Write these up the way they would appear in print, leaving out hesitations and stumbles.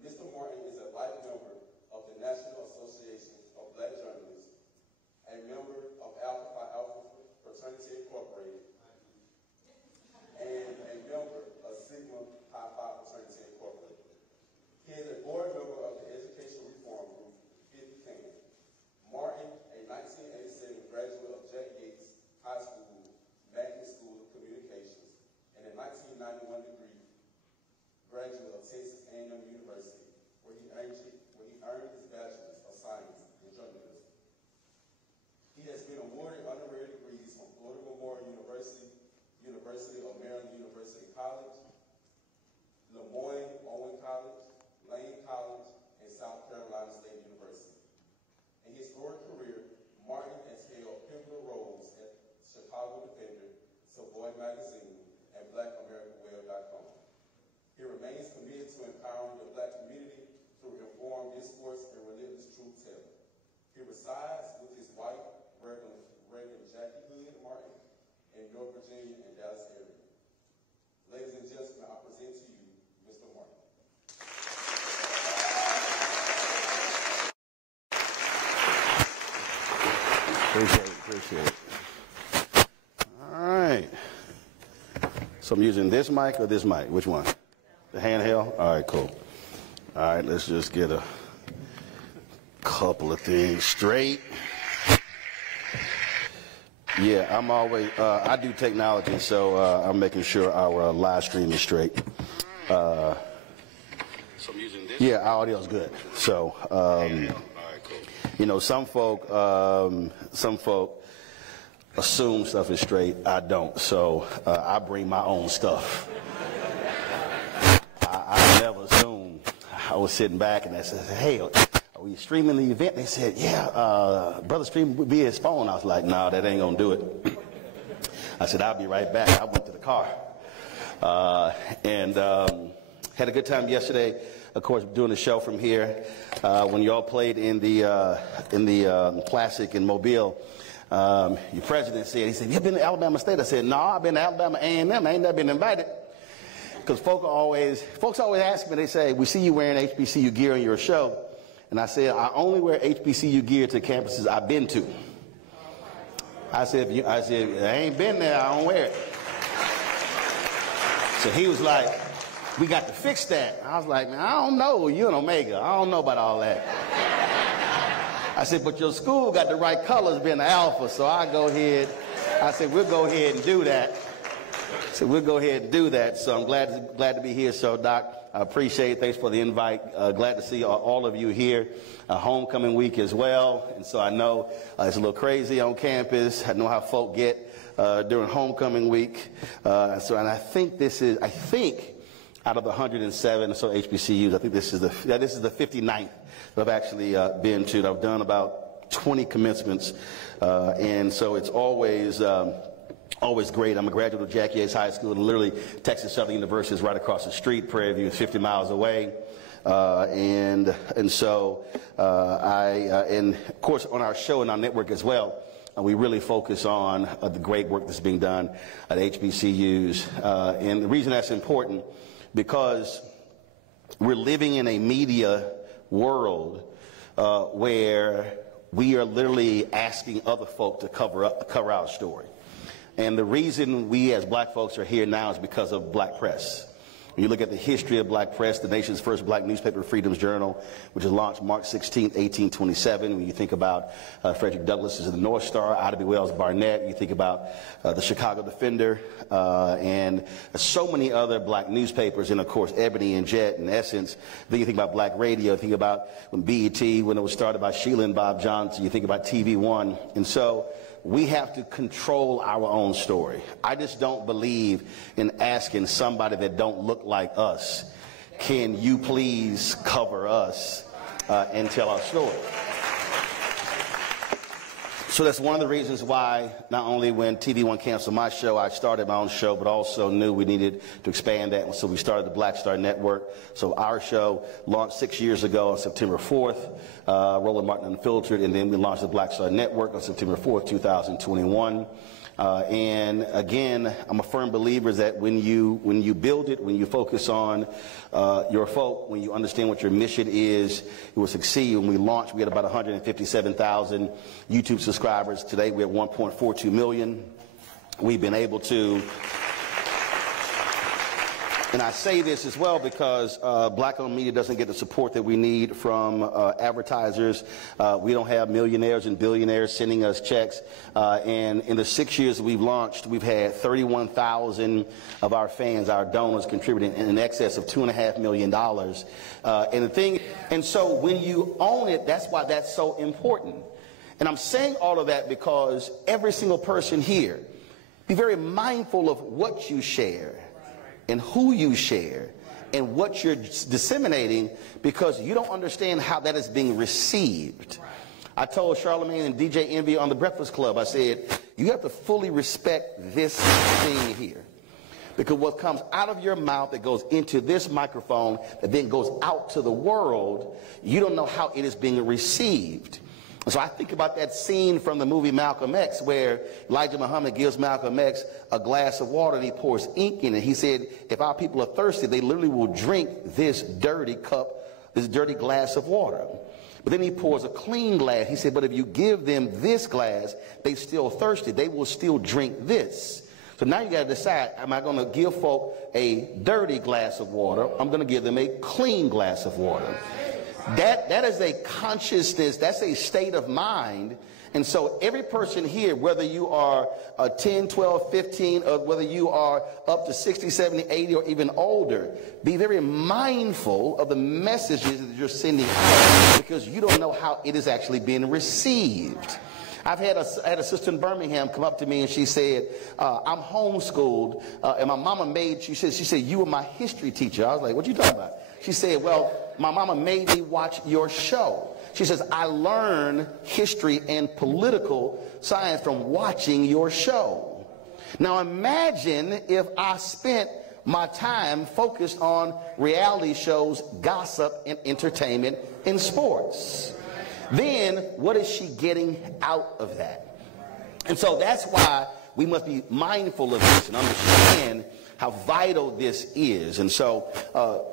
Mr. Martin is a life member of the National Association of Black Journalists, a member of Alpha Phi Alpha Fraternity Incorporated, and a member of Sigma Pi Phi Fraternity Incorporated. He is a board member of the Education Reform Group, 50 Can. Martin, a 1987 graduate of Jack Yates High School, Magnet School of Communications, and a 1991 degree graduate of Texas A&M University, where he earned his Bachelor's of Science in Journalism. He has been awarded honorary degrees from Florida Memorial University, University of Maryland University College, Lemoyne Owen College, Lane College, and South Carolina State University. In his historic career, Martin has held pivotal roles at Chicago Defender, Savoy Magazine, and BlackAmericaWeb.com. He remains committed to empowering the Black community through informed discourse and relentless truth-telling. He resides with his wife, Reverend Jackie Hood Martin, in North Virginia and Dallas area. Ladies and gentlemen, I present to you Mr. Martin. Appreciate it. All right. So I'm using this mic or this mic? Which one? The handheld? All right, cool. All right, let's just get a couple of things straight. Yeah, I'm always, I do technology, so I'm making sure our live stream is straight. So I'm using this? Yeah, our audio's good. So, you know, some folk assume stuff is straight. I don't. So I bring my own stuff. I never assumed. I was sitting back and I said, hey, are we streaming the event? They said, yeah, brother stream would be his phone. I was like, no, that ain't going to do it. I said, I'll be right back. I went to the car and had a good time yesterday. Of course, doing the show from here. When y'all played in the Classic in Mobile, your president said, he said, you been to Alabama State? I said, no, I've been to Alabama A&M. I ain't never been invited. Because folks always ask me, they say, we see you wearing HBCU gear on your show. And I said, I only wear HBCU gear to campuses I've been to. I said, I ain't been there, I don't wear it. So he was like, we got to fix that. I was like, man, I don't know. You're an Omega. I don't know about all that. I said, but your school got the right colors being the Alpha, so I go ahead. I said, we'll go ahead and do that. So we'll go ahead and do that. So I'm glad to be here. So, Doc, I appreciate it. Thanks for the invite. Glad to see all of you here. Homecoming week as well. And so I know it's a little crazy on campus. I know how folk get during homecoming week. And I think out of the 107 or so HBCUs, I think this is the 59th that I've actually been to. I've done about 20 commencements. And so it's always great. I'm a graduate of Jack Yates High School, and literally Texas Southern University is right across the street. Prairie View is 50 miles away. And of course on our show and our network as well, we really focus on the great work that's being done at HBCUs. And the reason that's important, because we're living in a media world where we are literally asking other folk to cover our story. And the reason we as black folks are here now is because of black press. When you look at the history of black press, the nation's first black newspaper, Freedom's Journal, which was launched March 16, 1827. When you think about Frederick Douglass as the North Star, Ida B. Wells Barnett, you think about the Chicago Defender, and so many other black newspapers, and of course Ebony and Jet and Essence. Then you think about black radio, think about when BET, when it was started by Sheila and Bob Johnson, you think about TV One. And so we have to control our own story. I just don't believe in asking somebody that don't look like us, can you please cover us and tell our story? So that's one of the reasons why not only when TV One canceled my show, I started my own show, but also knew we needed to expand that. And so we started the Black Star Network. So our show launched 6 years ago on September 4th, Roland Martin Unfiltered, and then we launched the Black Star Network on September 4th, 2021. And again, I'm a firm believer that when you build it, when you focus on your folk, when you understand what your mission is, it will succeed. When we launched, we had about 157,000 YouTube subscribers. Today, we're at 1.42 million. We've been able to, and I say this as well because black-owned media doesn't get the support that we need from advertisers. We don't have millionaires and billionaires sending us checks. And in the 6 years that we've launched, we've had 31,000 of our fans, our donors, contributing in excess of $2.5 million. And so when you own it, that's why that's so important. And I'm saying all of that because every single person here, be very mindful of what you share and who you share and what you're disseminating, because you don't understand how that is being received. I told Charlamagne and DJ Envy on the Breakfast Club, I said, you have to fully respect this thing here. Because what comes out of your mouth that goes into this microphone that then goes out to the world, you don't know how it is being received. So I think about that scene from the movie Malcolm X where Elijah Muhammad gives Malcolm X a glass of water and he pours ink in it. He said, if our people are thirsty, they literally will drink this dirty cup, this dirty glass of water. But then he pours a clean glass. He said, but if you give them this glass, they still thirsty. They will still drink this. So now you got to decide, am I going to give folk a dirty glass of water? I'm going to give them a clean glass of water. That is a consciousness, that's a state of mind. And so every person here, whether you are 10, 12, 15, or whether you are up to 60, 70, 80, or even older, be very mindful of the messages that you're sending out, because you don't know how it is actually being received. I had a sister in Birmingham come up to me and she said, I'm homeschooled, and my mama made, she said, you were my history teacher. I was like, what you talking about? She said, well, my mama made me watch your show. She says, I learned history and political science from watching your show. Now imagine if I spent my time focused on reality shows, gossip, and entertainment and sports. Then what is she getting out of that? And so that's why we must be mindful of this and understand how vital this is. And so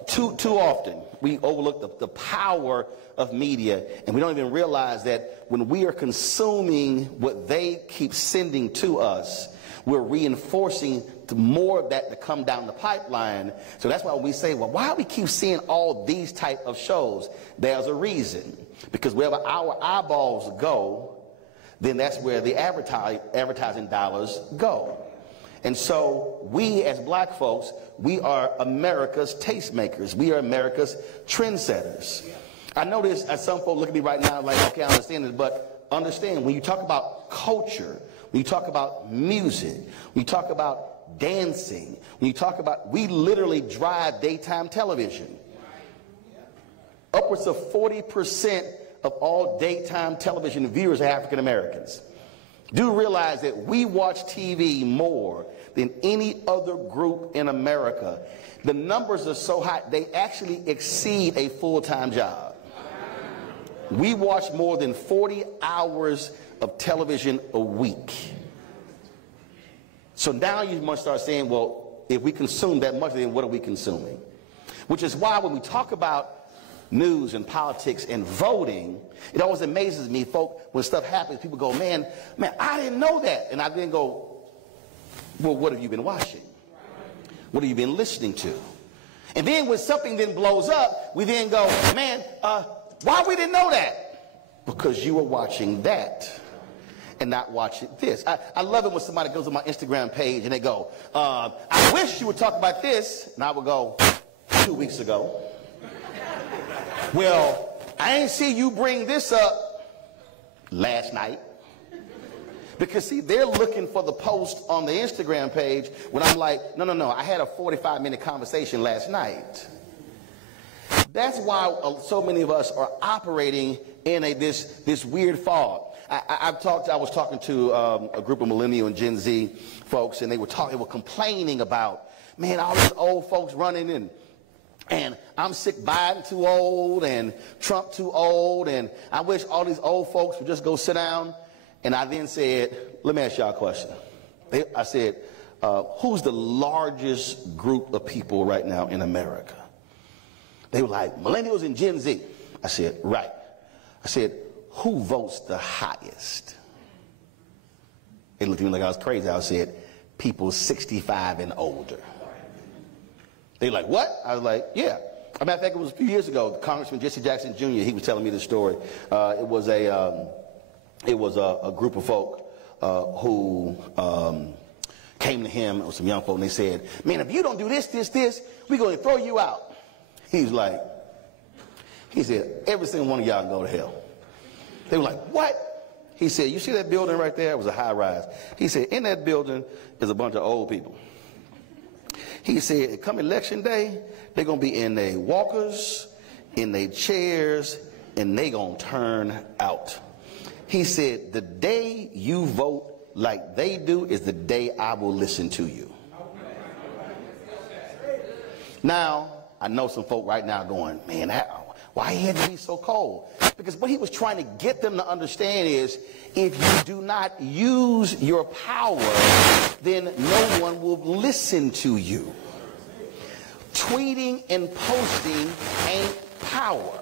too often we overlook the power of media, and we don't even realize that when we are consuming what they keep sending to us, we're reinforcing more of that to come down the pipeline. So that's why we say, well, why do we keep seeing all these type of shows? There's a reason. Because wherever our eyeballs go, then that's where the advertising dollars go. And so we as black folks, we are America's tastemakers. We are America's trendsetters. I notice as some folks look at me right now like, okay, I understand this, but understand when you talk about culture, when you talk about music, when you talk about dancing, when you talk about, we literally drive daytime television. Upwards of 40% of all daytime television viewers are African Americans. Do realize that we watch TV more than any other group in America. The numbers are so high, they actually exceed a full-time job. We watch more than 40 hours of television a week. So now you must start saying, well, if we consume that much, then what are we consuming? Which is why when we talk about news and politics and voting, it always amazes me, folk, when stuff happens, people go, man, I didn't know that. And I then go, well, what have you been watching? What have you been listening to? And then when something then blows up, we then go, man, why we didn't know that? Because you were watching that and not watching this. I love it when somebody goes on my Instagram page and they go, I wish you would talk about this. And I would go, 2 weeks ago. Well, I ain't see you bring this up last night. Because, see, they're looking for the post on the Instagram page when I'm like, no, I had a 45-minute conversation last night. That's why so many of us are operating in this weird fog. I was talking to a group of millennial and Gen Z folks, and they were complaining about, man, all these old folks running and I'm sick, Biden too old, and Trump too old, and I wish all these old folks would just go sit down. And I then said, let me ask y'all a question. I said, who's the largest group of people right now in America? They were like, millennials and Gen Z. I said, right. I said, who votes the highest? They looked at me like I was crazy. I said, people 65 and older. They were like, what? I was like, yeah. As a matter of fact, it was a few years ago, Congressman Jesse Jackson Jr., he was telling me this story. It was a group of folk who came to him with some young folk, and they said, man, if you don't do this, we're going to throw you out. He said, every single one of y'all can go to hell. They were like, what? He said, you see that building right there? It was a high rise. He said, in that building is a bunch of old people. He said, come election day, they're going to be in their walkers, in their chairs, and they're going to turn out. He said, the day you vote like they do is the day I will listen to you. Now, I know some folk right now going, man, why he had to be so cold? Because what he was trying to get them to understand is, if you do not use your power, then no one will listen to you. Tweeting and posting ain't power.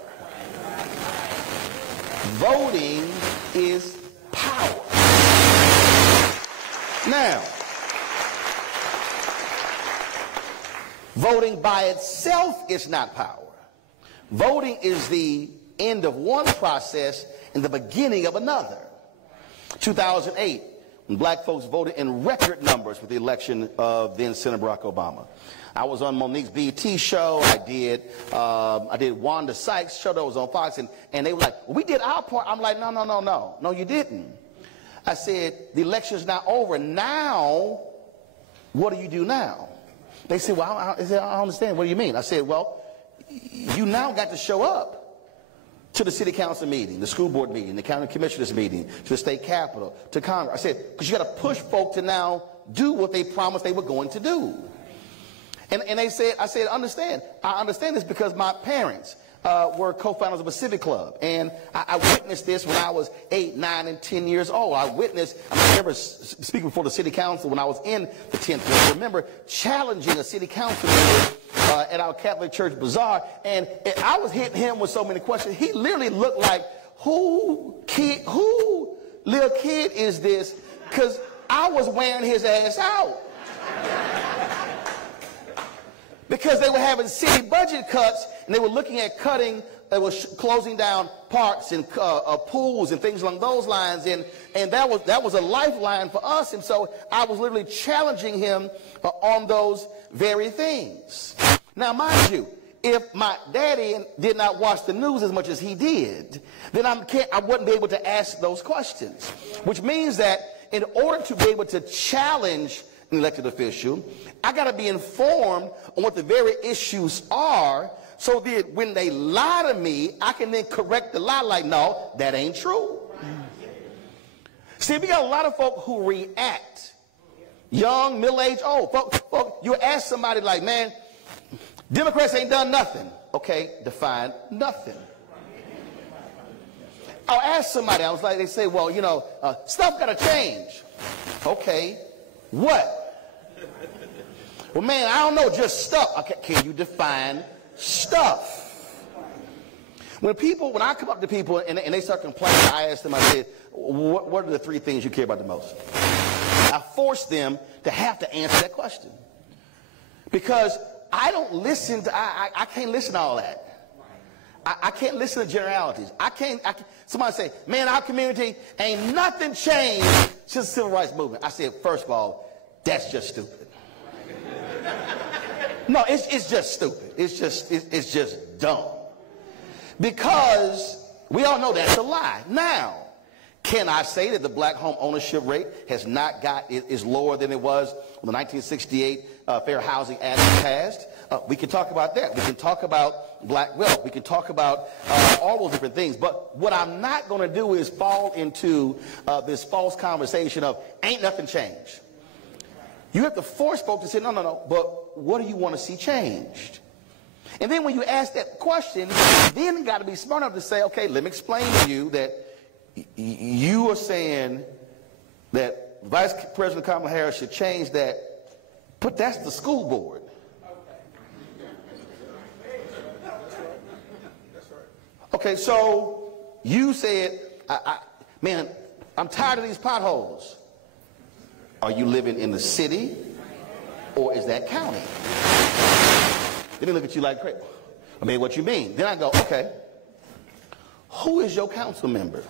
Voting is power. Now, voting by itself is not power. Voting is the end of one process and the beginning of another. 2008, when black folks voted in record numbers for the election of then Senator Barack Obama. I was on Monique's BET show. I did Wanda Sykes' show that was on Fox, and they were like, well, we did our part. I'm like, no, you didn't. I said, the election's not over. Now, what do you do now? They said, well, I don't understand. What do you mean? I said, well, you now got to show up to the city council meeting, the school board meeting, the county commissioners meeting, to the state capitol, to Congress. I said, because you got to push folk to now do what they promised they were going to do. And they said, I said, understand. I understand this because my parents were co-founders of a civic club. And I witnessed this when I was 8, 9, and 10 years old. I remember speaking before the city council when I was in the 10th grade. I remember challenging a city council member at our Catholic Church bazaar. And I was hitting him with so many questions. He literally looked like, who little kid is this? Because I was wearing his ass out. Because they were having city budget cuts, and they were looking at cutting, they were closing down parks and pools and things along those lines, and that was a lifeline for us. And so I was literally challenging him on those very things. Now, mind you, if my daddy did not watch the news as much as he did, then I wouldn't be able to ask those questions, which means that in order to be able to challenge an elected official, I got to be informed on what the very issues are, so that when they lie to me, I can then correct the lie like, no, that ain't true. See, we got a lot of folk who react. Young, middle-aged, old. Folk, you ask somebody like, man, Democrats ain't done nothing. Okay, define nothing. I'll ask somebody, I was like, they say, well, stuff got to change. Okay, what? Well, man, I don't know, just stuff. Okay, can you define stuff? When I come up to people and they start complaining, I ask them, I say, what are the 3 things you care about the most? I force them to have to answer that question. Because I don't listen to, I can't listen to all that. I can't listen to generalities. Somebody say, man, our community ain't nothing changed since the civil rights movement. I said, first of all, that's just stupid. No, it's just stupid. It's just dumb. Because we all know that's a lie. Now, can I say that the black home ownership rate is lower than it was when the 1968 Fair Housing Act was passed? We can talk about that. We can talk about black wealth. We can talk about all those different things. But what I'm not going to do is fall into this false conversation of ain't nothing changed. You have to force folks to say, no, but what do you want to see changed? And then when you ask that question, then you got to be smart enough to say, okay, let me explain to you that you are saying that Vice President Kamala Harris should change that, but that's the school board. Okay, so you said, man, I'm tired of these potholes. Are you living in the city or is that county? Then they look at you like, I mean, what you mean? Then I go, okay, who is your council member?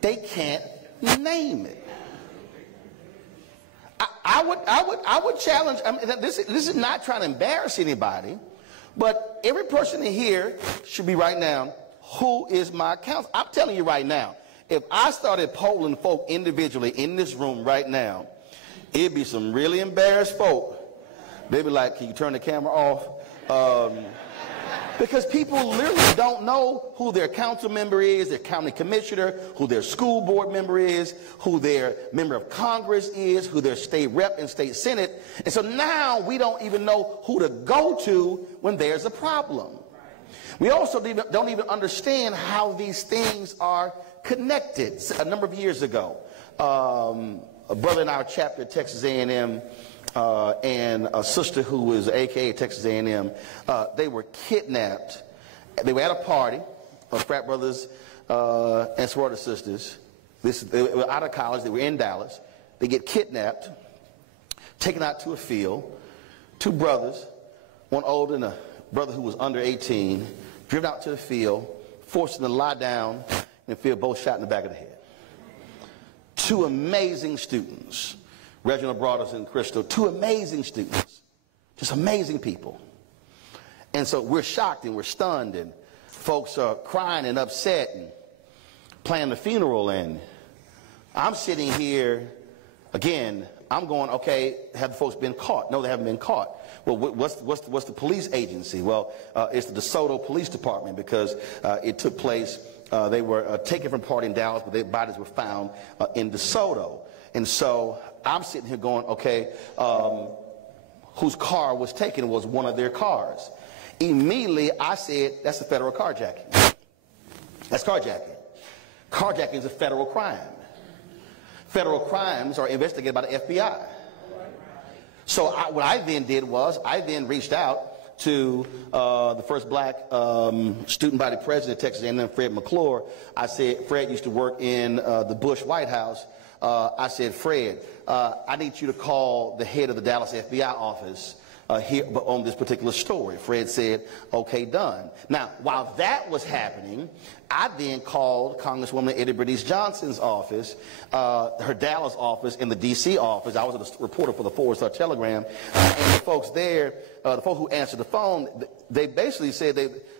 They can't name it. I would challenge, I mean, this is not trying to embarrass anybody, but every person in here should be right now, who is my council? I'm telling you right now, if I started polling folk individually in this room right now, it'd be some really embarrassed folk. They'd be like, can you turn the camera off? Because people literally don't know who their council member is, their county commissioner, who their school board member is, who their member of Congress is, who their state rep and state senate. And so now we don't even know who to go to when there's a problem. We also don't even understand how these things are connected. A number of years ago, a brother in our chapter at Texas A&M and a sister who was AKA Texas A&M, they were kidnapped. They were at a party of frat brothers and sorority sisters. They were out of college. They were in Dallas. They get kidnapped, taken out to a field. Two brothers, one older and a brother who was under 18, driven out to the field, forced them to lie down in the field, both shot in the back of the head. Two amazing students. Reginald Broadus and Crystal, two amazing students, just amazing people. And so we're shocked and we're stunned, and folks are crying and upset and planning the funeral. And I'm sitting here, again, I'm going, okay, have the folks been caught? No, they haven't been caught. Well, what's the police agency? Well, it's the DeSoto Police Department, because it took place, they were taken from a party in Dallas, but their bodies were found in DeSoto. And so I'm sitting here going, okay, whose car was taken? Was one of their cars. Immediately I said, that's a federal carjacking. That's carjacking. Carjacking is a federal crime. Federal crimes are investigated by the FBI. So what I then did was, I then reached out to the first black student body president of Texas A&M, Fred McClure. I said, Fred used to work in the Bush White House. I said, Fred, I need you to call the head of the Dallas FBI office here on this particular story. Fred said, okay, done. Now, while that was happening, I then called Congresswoman Eddie Bernice Johnson's office, her Dallas office, and the D.C. office. I was a reporter for the Forward Star Telegram, and the folks there, the folks who answered the phone, they basically said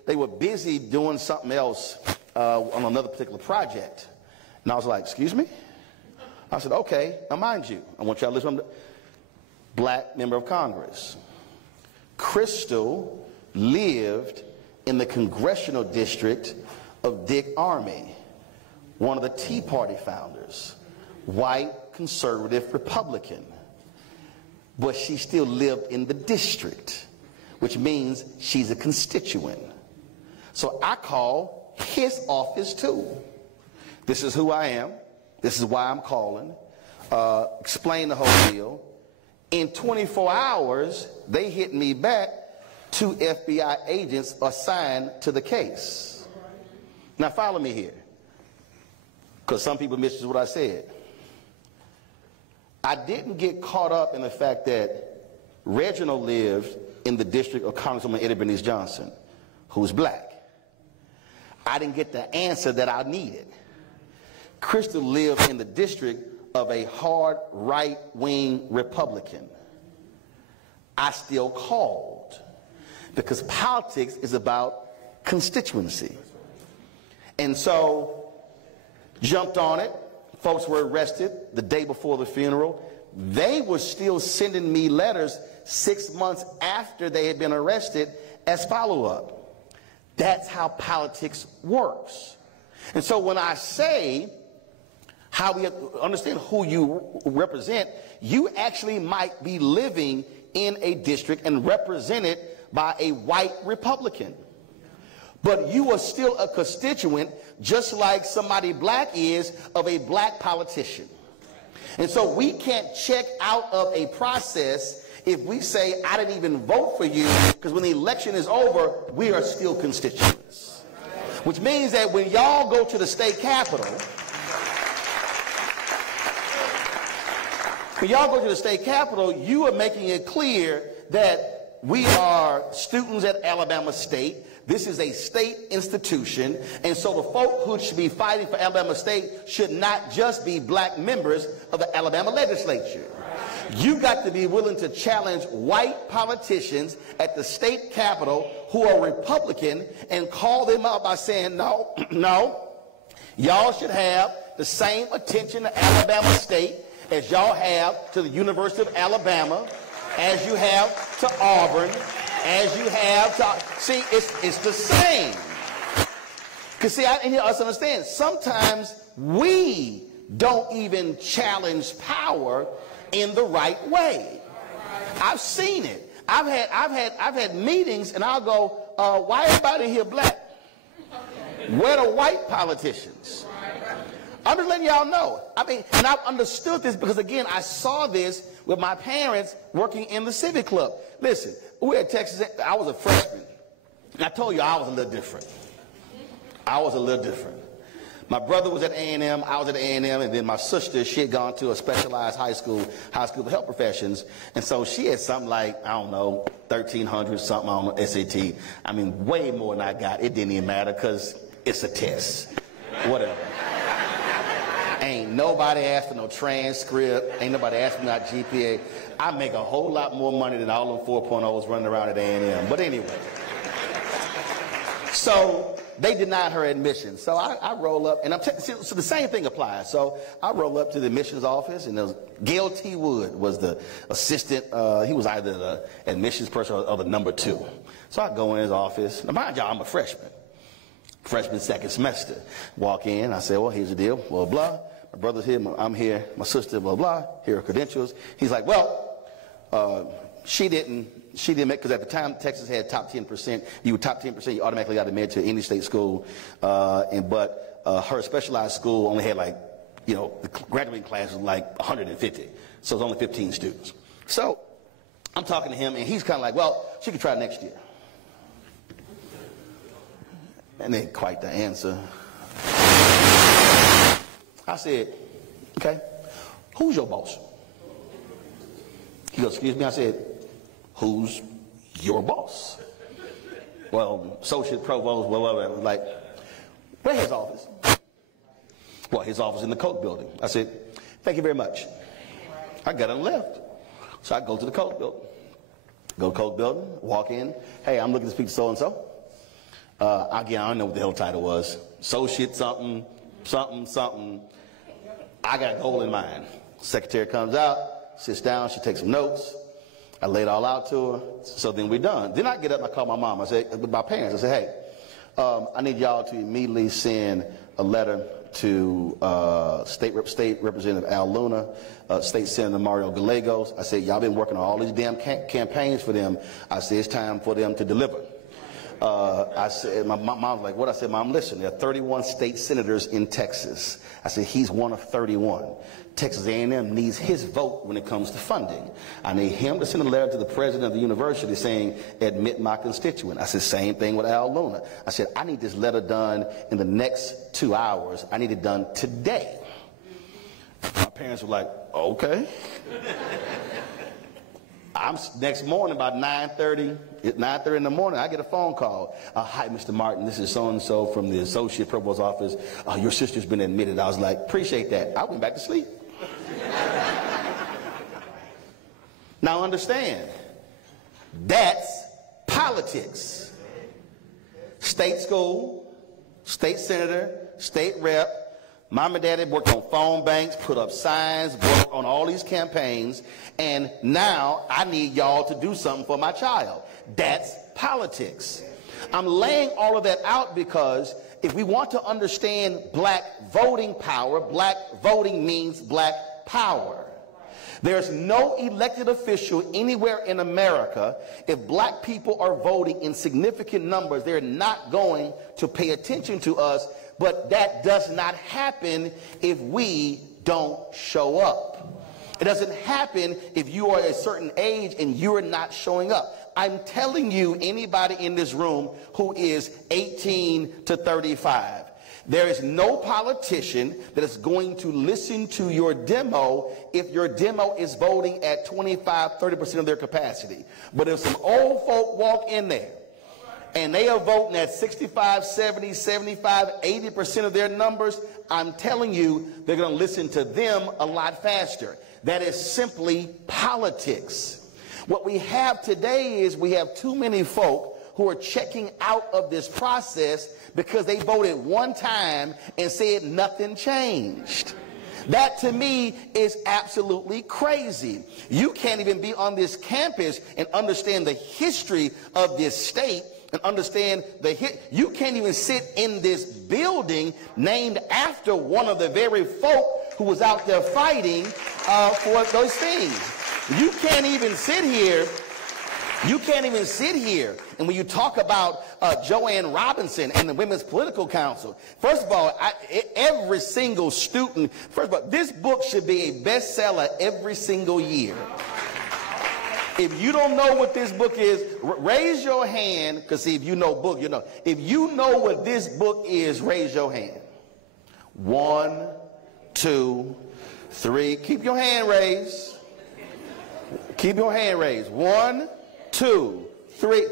they were busy doing something else on another particular project. And I was like, excuse me? I said, okay, now mind you, I want y'all to listen to black member of Congress. Crystal lived in the congressional district of Dick Armey, one of the Tea Party founders, white, conservative, Republican. But she still lived in the district, which means she's a constituent. So I call his office too. This is who I am. This is why I'm calling. Explain the whole deal. In 24 hours, they hit me back. 2 FBI agents assigned to the case. Now follow me here, because some people missed what I said. I didn't get caught up in the fact that Reginald lived in the district of Congresswoman Eddie Bernice Johnson, who's black. I didn't get the answer that I needed. Crystal lived in the district of a hard right-wing Republican. I still called, because politics is about constituency. And so, jumped on it. Folks were arrested the day before the funeral. They were still sending me letters 6 months after they had been arrested as follow-up. That's how politics works. And so when I say how we understand who you represent, you actually might be living in a district and represented by a white Republican. But you are still a constituent, just like somebody black is, of a black politician. And so we can't check out of a process if we say, I didn't even vote for you, because when the election is over, we are still constituents. Which means that when y'all go to the state capitol, you are making it clear that we are students at Alabama State. This is a state institution, and so the folk who should be fighting for Alabama State should not just be black members of the Alabama legislature. You got to be willing to challenge white politicians at the state capitol who are Republican and call them out by saying, no, y'all should have the same attention to Alabama State as y'all have to the University of Alabama, as you have to Auburn, as you have to, see, it's the same. Because see, and you also understand, sometimes we don't even challenge power in the right way. I've seen it. I've had meetings, and I'll go, why everybody here black? Where the white politicians? I'm just letting y'all know. I mean, and I've understood this because, again, I saw this with my parents working in the Civic Club. Listen, we're at Texas. I was a freshman. And I told you I was a little different. My brother was at A&M, I was at A&M, and then my sister, she had gone to a specialized high school for health professions, and so she had something like, I don't know, 1,300 something on SAT. I mean, way more than I got. It didn't even matter because it's a test. Whatever. Ain't nobody asked for no transcript. Ain't nobody asked for no GPA. I make a whole lot more money than all them 4.0s running around at A&M. But anyway. So they denied her admission. So I roll up, and so the same thing applies. So I roll up to the admissions office, and Gail T. Wood was the assistant. He was either the admissions person or the number 2. So I go in his office. Now, mind y'all, I'm a freshman second semester. Walk in, I say, well, here's the deal, blah, blah. My brother's here, I'm here, my sister, blah, blah. Here are credentials. He's like, well, she didn't make, because at the time Texas had top 10%. You were top 10%, you automatically got admitted to any state school. But her specialized school only had like, the graduating class was like 150. So it was only 15 students. So I'm talking to him, and he's kind of like, well, she could try next year. And ain't quite the answer. I said, okay, who's your boss? He goes, excuse me. I said, who's your boss? Well, associate provost, blah, blah, blah. Like, where's his office? Well, his office in the Coke building. I said, thank you very much. I got and left. So I go to the Coke building. Go to the Coke building, walk in. Hey, I'm looking to speak to so-and-so. Again, I don't know what the hell title was. Associate something, something, something. I got a goal in mind. Secretary comes out, sits down, she takes some notes. I lay it all out to her. So then we're done. Then I get up and I call my mom. I say, my parents, I say, hey, I need y'all to immediately send a letter to State Representative Al Luna, State Senator Mario Gallegos. I said, y'all been working on all these damn campaigns for them. I said, it's time for them to deliver. I said, my mom's like, what? I said, Mom, listen, there are 31 state senators in Texas. I said, he's one of 31. Texas A&M needs his vote when it comes to funding. I need him to send a letter to the president of the university saying, admit my constituent. I said, same thing with Al Luna. I said, I need this letter done in the next 2 hours. I need it done today. My parents were like, okay. Next morning, about 9:30 in the morning, I get a phone call. Hi, Mr. Martin, this is so-and-so from the Associate Provost's office. Your sister's been admitted. I was like, appreciate that. I went back to sleep. Now understand, that's politics. State school, state senator, state rep. Mom and Daddy worked on phone banks, put up signs, worked on all these campaigns, and now I need y'all to do something for my child. That's politics. I'm laying all of that out because if we want to understand black voting power, black voting means black power. There's no elected official anywhere in America. If black people are voting in significant numbers, they're not going to pay attention to us. But that does not happen if we don't show up. It doesn't happen if you are a certain age and you're not showing up. I'm telling you, anybody in this room who is 18 to 35, there is no politician that is going to listen to your demo if your demo is voting at 25, 30% of their capacity. But if some old folk walk in there and they are voting at 65, 70, 75, 80% of their numbers, I'm telling you, they're going to listen to them a lot faster. That is simply politics. What we have today is we have too many folk who are checking out of this process because they voted one time and said nothing changed. That to me is absolutely crazy. You can't even be on this campus and understand the history of this state and understand you can't even sit in this building named after one of the very folk who was out there fighting for those things. You can't even sit here. You can't even sit here. And when you talk about Joanne Robinson and the Women's Political Council, first of all, every single student, first of all, this book should be a bestseller every single year. If you don't know what this book is, raise your hand, because see, if you know book, you know. If you know what this book is, raise your hand. 1, 2, 3. Keep your hand raised. Keep your hand raised. 1, 2, 3.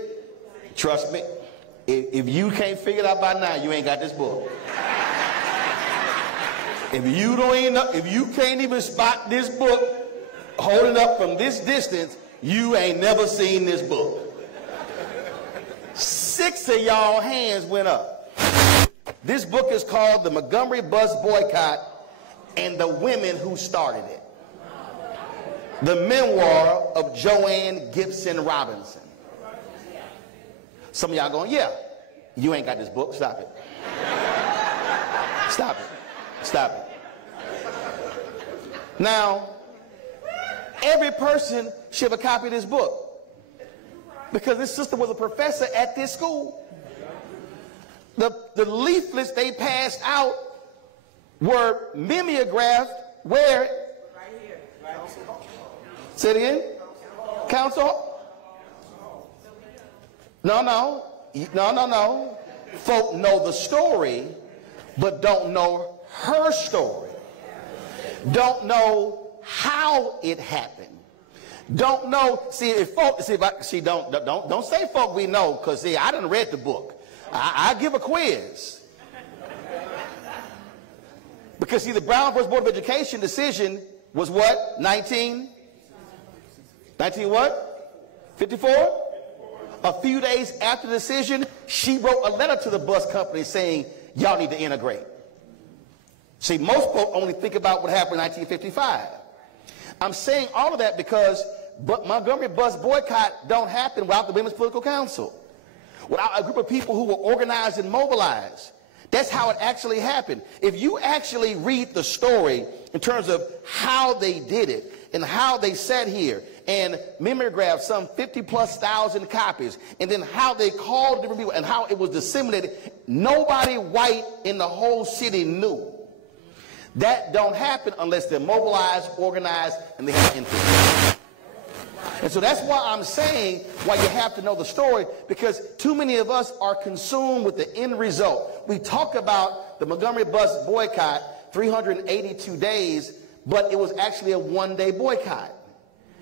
Trust me, if you can't figure it out by now, you ain't got this book. If you can't even spot this book holding up from this distance, you ain't never seen this book. 6 of y'all hands went up. This book is called The Montgomery Bus Boycott and the Women Who Started It. The memoir of Joanne Gibson Robinson. Some of y'all going, yeah, you ain't got this book. Stop it. Stop it. Stop it. Now, every person should have a copy of this book because this sister was a professor at this school. The leaflets they passed out were mimeographed where? Right here. Say it again? Council? No. Folk know the story, but don't know her story. Don't know how it happened. Don't know. See, if folk, don't say folk we know, because see, I done read the book. I give a quiz. Because see, the Brown versus Board of Education decision was what? 19 what? 54? A few days after the decision, she wrote a letter to the bus company saying, y'all need to integrate. See, most folk only think about what happened in 1955. I'm saying all of that because Montgomery bus boycott don't happen without the Women's Political Council, without a group of people who were organized and mobilized. That's how it actually happened. If you actually read the story in terms of how they did it and how they sat here and mimeographed some 50,000+ copies, and then how they called different people and how it was disseminated, nobody white in the whole city knew. That don't happen unless they're mobilized, organized, and they have influence. And so that's why I'm saying why you have to know the story, because too many of us are consumed with the end result. We talk about the Montgomery bus boycott, 382 days, but it was actually a one-day boycott.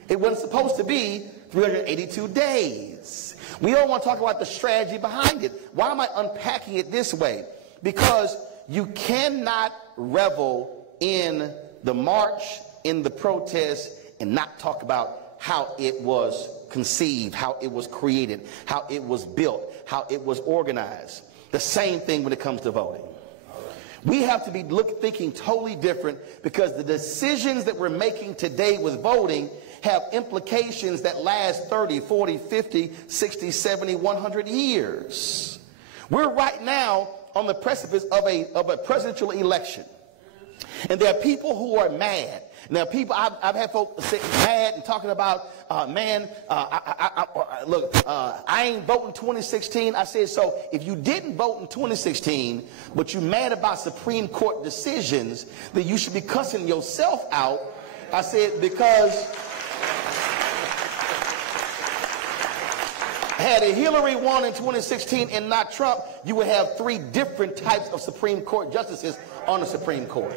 It wasn't supposed to be 382 days. We don't want to talk about the strategy behind it. Why am I unpacking it this way? Because you cannot revel in the march, in the protest, and not talk about how it was conceived, how it was created, how it was built, how it was organized. The same thing when it comes to voting. We have to be thinking totally different, because the decisions that we're making today with voting have implications that last 30, 40, 50, 60, 70, 100 years. We're right now on the precipice of a presidential election. And there are people who are mad. Now, people, I've had folks sit mad and talking about, look, I ain't voting 2016. I said, so if you didn't vote in 2016, but you mad about Supreme Court decisions, then you should be cussing yourself out. I said, because had Hillary won in 2016 and not Trump, you would have 3 different types of Supreme Court justices on the Supreme Court.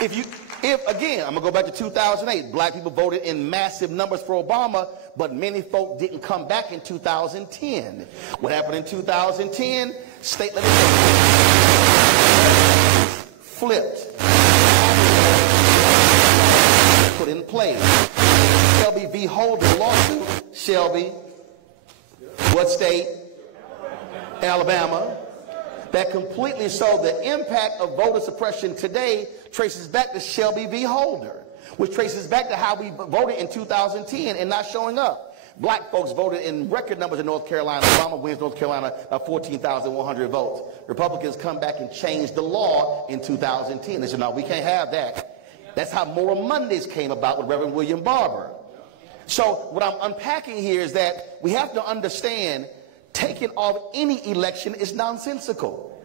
If again, I'm going to go back to 2008. Black people voted in massive numbers for Obama, but many folk didn't come back in 2010. What happened in 2010? State legislation flipped. Put in place. Shelby v. Holder lawsuit. Shelby. What state? Alabama. That completely, so the impact of voter suppression today traces back to Shelby v. Holder, which traces back to how we voted in 2010 and not showing up. Black folks voted in record numbers in North Carolina. Obama wins North Carolina by 14,100 votes. Republicans come back and change the law in 2010. They said, no, we can't have that. That's how Moral Mondays came about with Reverend William Barber. So what I'm unpacking here is that we have to understand taking off any election is nonsensical,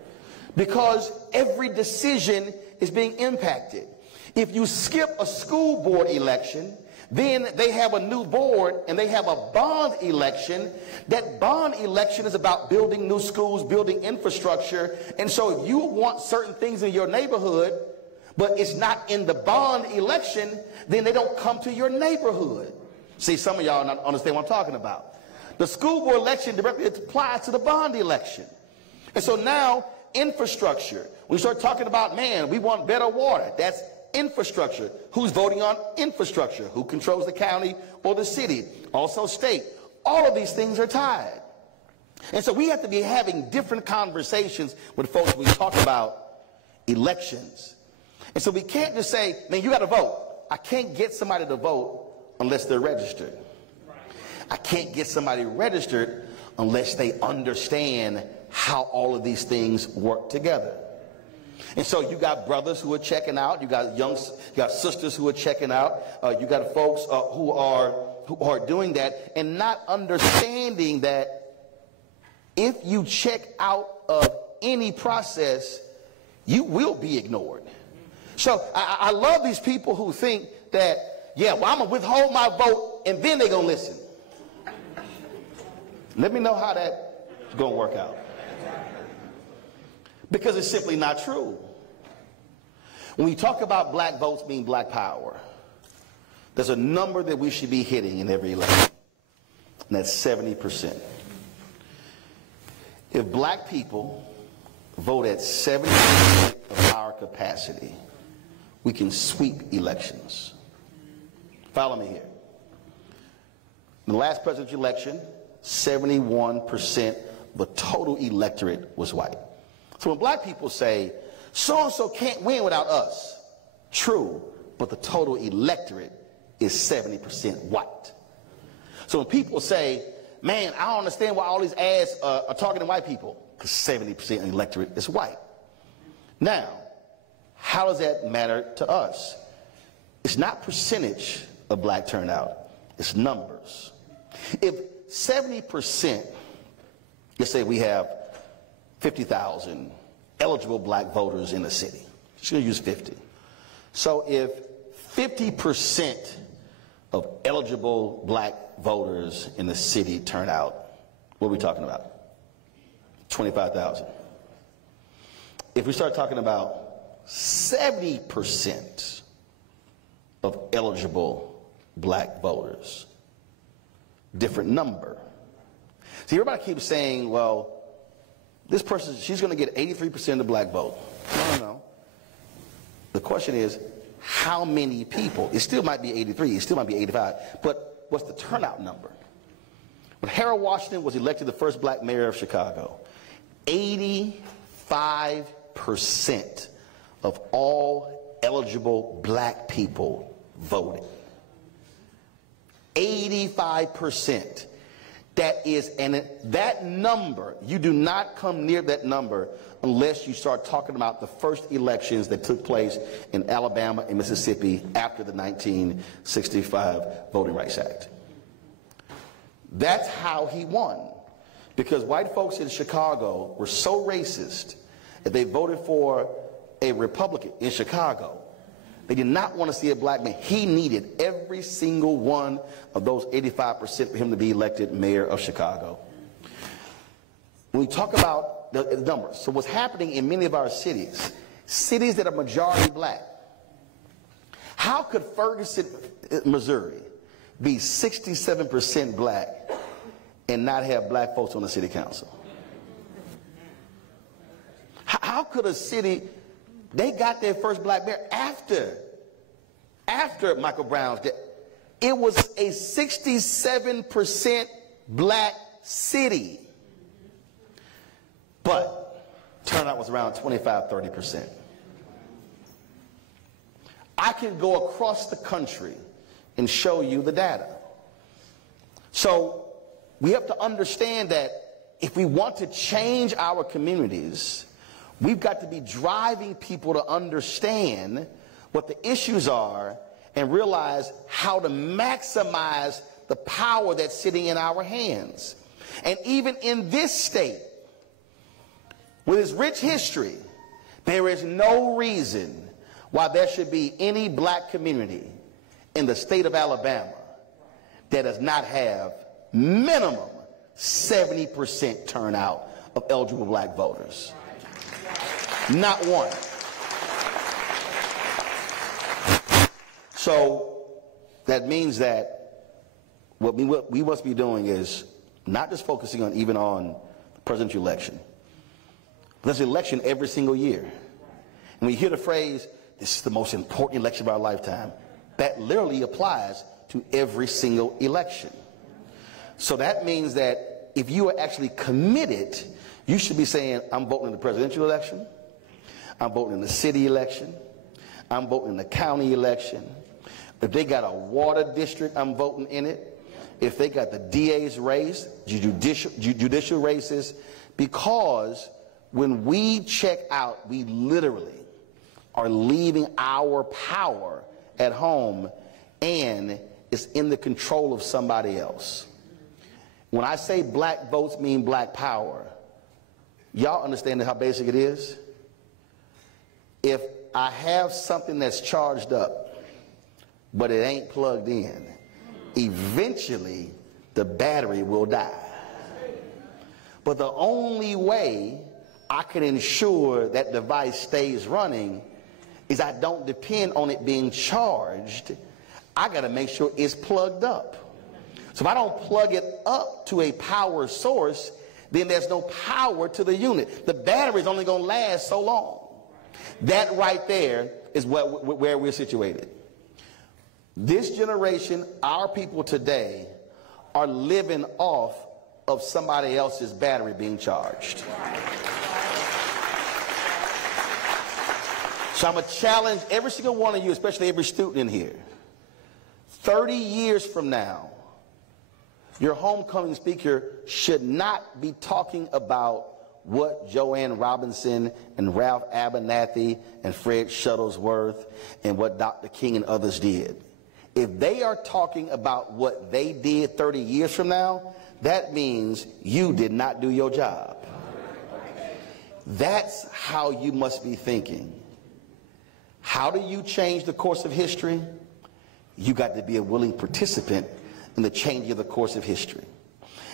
because every decision is being impacted. If you skip a school board election, then they have a new board and they have a bond election. That bond election is about building new schools, building infrastructure. And so if you want certain things in your neighborhood, but it's not in the bond election, then they don't come to your neighborhood. See, some of y'all don't understand what I'm talking about. The school board election directly applies to the bond election. And so now, infrastructure. We start talking about, man, we want better water. That's infrastructure. Who's voting on infrastructure? Who controls the county or the city? Also state. All of these things are tied. And so we have to be having different conversations with folks when we talk about elections. And so we can't just say, man, you got to vote. I can't get somebody to vote unless they're registered. I can't get somebody registered unless they understand how all of these things work together. And so you got brothers who are checking out, you got sisters who are checking out, you got folks who are doing that and not understanding that if you check out of any process, you will be ignored. So I love these people who think that, yeah, well, I'm going to withhold my vote and then they're going to listen. Let me know how that's going to work out. Because it's simply not true. When we talk about black votes being black power, there's a number that we should be hitting in every election, and that's 70%. If black people vote at 70% of our capacity, we can sweep elections. Follow me here. In the last presidential election, 71% of the total electorate was white. So when black people say, so-and-so can't win without us, true, but the total electorate is 70% white. So when people say, man, I don't understand why all these ads are targeting white people, because 70% of the electorate is white. Now, how does that matter to us? It's not percentage of black turnout, it's numbers. If 70%, let's say we have 50,000 eligible black voters in the city. Just going to use 50. So if 50% of eligible black voters in the city turn out, what are we talking about? 25,000. If we start talking about 70% of eligible black voters, different number. See, everybody keeps saying, well, this person, she's going to get 83% of the black vote. No. The question is, how many people? It still might be 83, it still might be 85, but what's the turnout number? When Harold Washington was elected the first black mayor of Chicago, 85% of all eligible black people voted. 85%. That number, you do not come near that number unless you start talking about the first elections that took place in Alabama and Mississippi after the 1965 Voting Rights Act. That's how he won. Because white folks in Chicago were so racist that they voted for a Republican in Chicago. They did not want to see a black man. He needed every single one of those 85% for him to be elected mayor of Chicago. When we talk about the numbers, so what's happening in many of our cities, cities that are majority black, how could Ferguson, Missouri, be 67% black and not have black folks on the city council? How could a city, they got their first black mayor after Michael Brown's death. It was a 67% black city. But turnout was around 25–30%. I can go across the country and show you the data. So we have to understand that if we want to change our communities, we've got to be driving people to understand what the issues are and realize how to maximize the power that's sitting in our hands. And even in this state, with its rich history, there is no reason why there should be any black community in the state of Alabama that does not have minimum 70% turnout of eligible black voters. Not one. So that means that what we must be doing is not just focusing on even on the presidential election. There's an election every single year. And we hear the phrase, this is the most important election of our lifetime. That literally applies to every single election. So that means that if you are actually committed, you should be saying, I'm voting in the presidential election, I'm voting in the city election, I'm voting in the county election. If they got a water district, I'm voting in it. If they got the DA's race, judicial races, because when we check out, we literally are leaving our power at home and it's in the control of somebody else. When I say black votes mean black power, y'all understand how basic it is? If I have something that's charged up, but it ain't plugged in, eventually the battery will die. But the only way I can ensure that device stays running is I don't depend on it being charged. I got to make sure it's plugged up. So if I don't plug it up to a power source, then there's no power to the unit. The battery is only going to last so long. That right there is where we're situated. This generation, our people today, are living off of somebody else's battery being charged. So I'm going to challenge every single one of you, especially every student in here. 30 years from now, your homecoming speaker should not be talking about what Joanne Robinson and Ralph Abernathy and Fred Shuttlesworth and what Dr. King and others did. If they are talking about what they did 30 years from now, that means you did not do your job. That's how you must be thinking. How do you change the course of history? You got to be a willing participant in the changing of the course of history.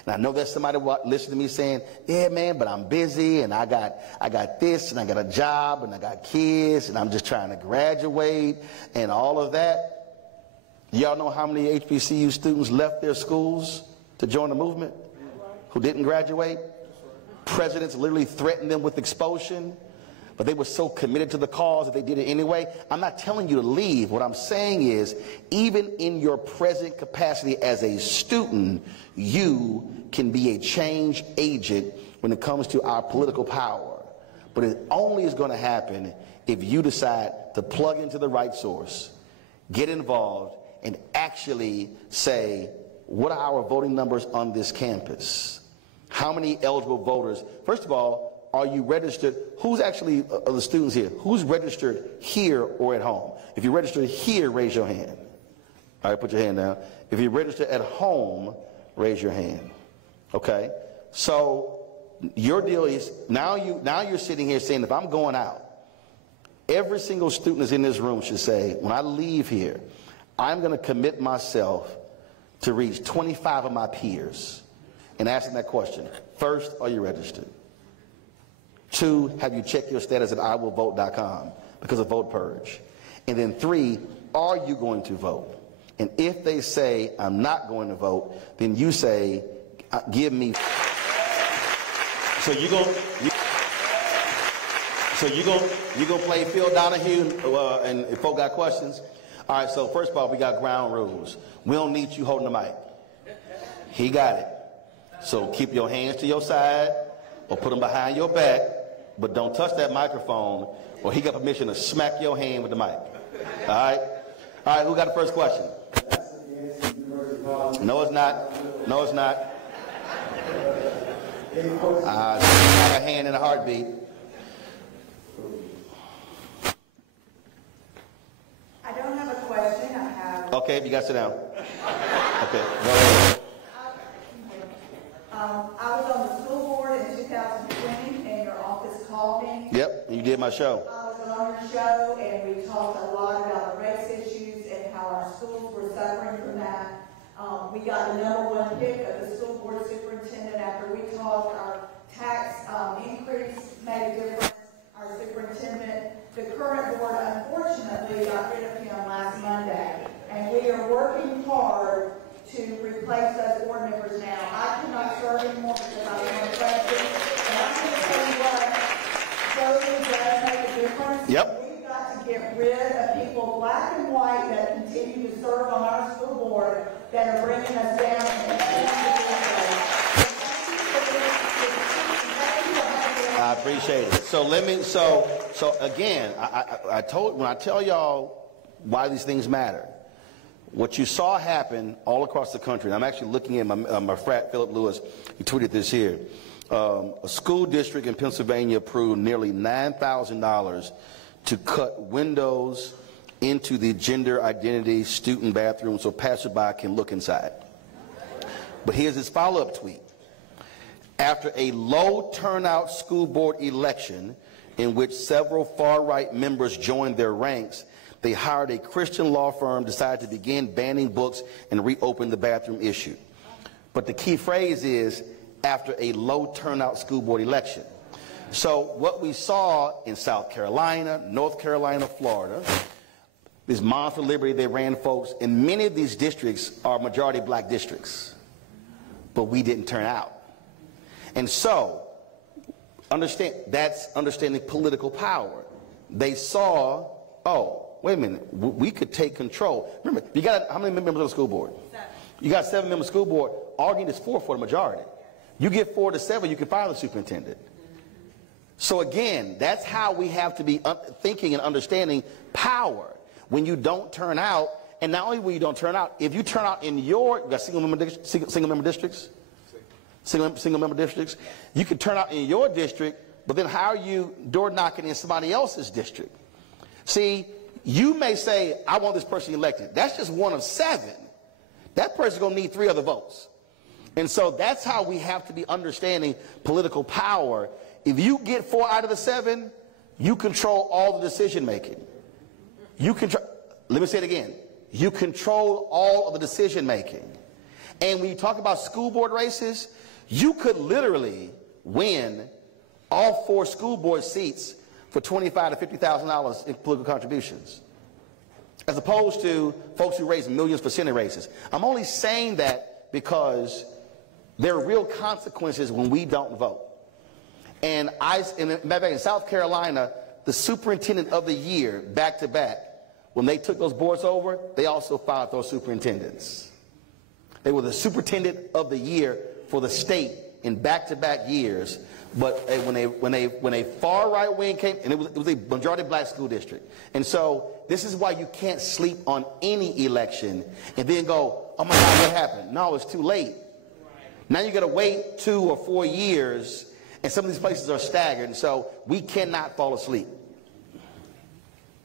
And I know there's somebody listening to me saying, yeah, man, but I'm busy and I got this and I got a job and I got kids and I'm just trying to graduate and all of that. Y'all know how many HBCU students left their schools to join the movement who didn't graduate? Presidents literally threatened them with expulsion, but they were so committed to the cause that they did it anyway. I'm not telling you to leave. What I'm saying is, even in your present capacity as a student, you can be a change agent when it comes to our political power. But it only is going to happen if you decide to plug into the right source, get involved, and actually say, what are our voting numbers on this campus? How many eligible voters? First of all, are you registered? Who's actually, of the students here, who's registered here or at home? If you're registered here, raise your hand. All right, put your hand down. If you're registered at home, raise your hand. Okay? So your deal is, now you're sitting here saying, if I'm going out, every single student that's in this room should say, when I leave here, I'm going to commit myself to reach 25 of my peers and ask them that question. First, are you registered? 2, have you checked your status at iwillvote.com because of vote purge? And then 3, are you going to vote? And if they say, I'm not going to vote, then you say, give me. So you're going to play Phil Donahue and if folk got questions? All right, so first of all, we got ground rules. We don't need you holding the mic. He got it. So keep your hands to your side or put them behind your back, but don't touch that microphone or he got permission to smack your hand with the mic. All right? All right, who got the first question? No, it's not. No, it's not. I have a hand in a heartbeat. I don't have a question. I have. Okay, you got to sit down. Okay, go ahead. I was on the school board in 2020, and your office called me. Yep, you did my show. I was on your show, and we talked a lot about the race issues and how our schools were suffering from that. We got the #1 pick of the school board superintendent after we talked. Our tax increase made a difference. Our superintendent, the current board, unfortunately, got rid of him last Monday. And we are working hard to replace those board members now. I cannot serve anymore because I was on president. And I'm going to tell you what, voting does make a difference. Yep. We've got to get rid of people, black and white, that continue to serve on our school board that are bringing us down. I appreciate it. So let me, so again, when I tell y'all why these things matter, what you saw happen all across the country, and I'm actually looking at my frat, Philip Lewis, he tweeted this here. A school district in Pennsylvania approved nearly $9,000 to cut windows into the gender identity student bathroom so passerby can look inside. But here's his follow-up tweet. After a low turnout school board election in which several far-right members joined their ranks, they hired a Christian law firm, decided to begin banning books and reopen the bathroom issue. But the key phrase is, after a low turnout school board election. So what we saw in South Carolina, North Carolina, Florida, this Moms for Liberty, they ran folks, and many of these districts are majority black districts. But we didn't turn out. And so, understand, that's understanding political power. They saw, oh, wait a minute, we could take control. Remember, you got how many members of the school board? 7. You got 7 members of the school board. All you need is 4 for the majority. You get 4 to 7, you can fire the superintendent. So again, that's how we have to be thinking and understanding power. When you don't turn out, and not only when you don't turn out, if you turn out in your, you got single member districts? Single member districts, you can turn out in your district, but then how are you door knocking in somebody else's district? See, you may say, I want this person elected. That's just 1 of 7. That person's going to need 3 other votes. And so that's how we have to be understanding political power. If you get 4 out of the 7, you control all the decision making. You control, let me say it again. You control all of the decision making. And when you talk about school board races, you could literally win all 4 school board seats for $25,000 to $50,000 in political contributions, as opposed to folks who raise millions for Senate races. I'm only saying that because there are real consequences when we don't vote. And in South Carolina, the superintendent of the year, back to back, when they took those boards over, they also fired those superintendents. They were the superintendent of the year for the state in back-to-back years. But when a far right wing came, and it was a majority black school district. And so this is why you can't sleep on any election and then go, oh my God, what happened? No, it's too late. Now you got to wait 2 or 4 years, and some of these places are staggered, and so we cannot fall asleep.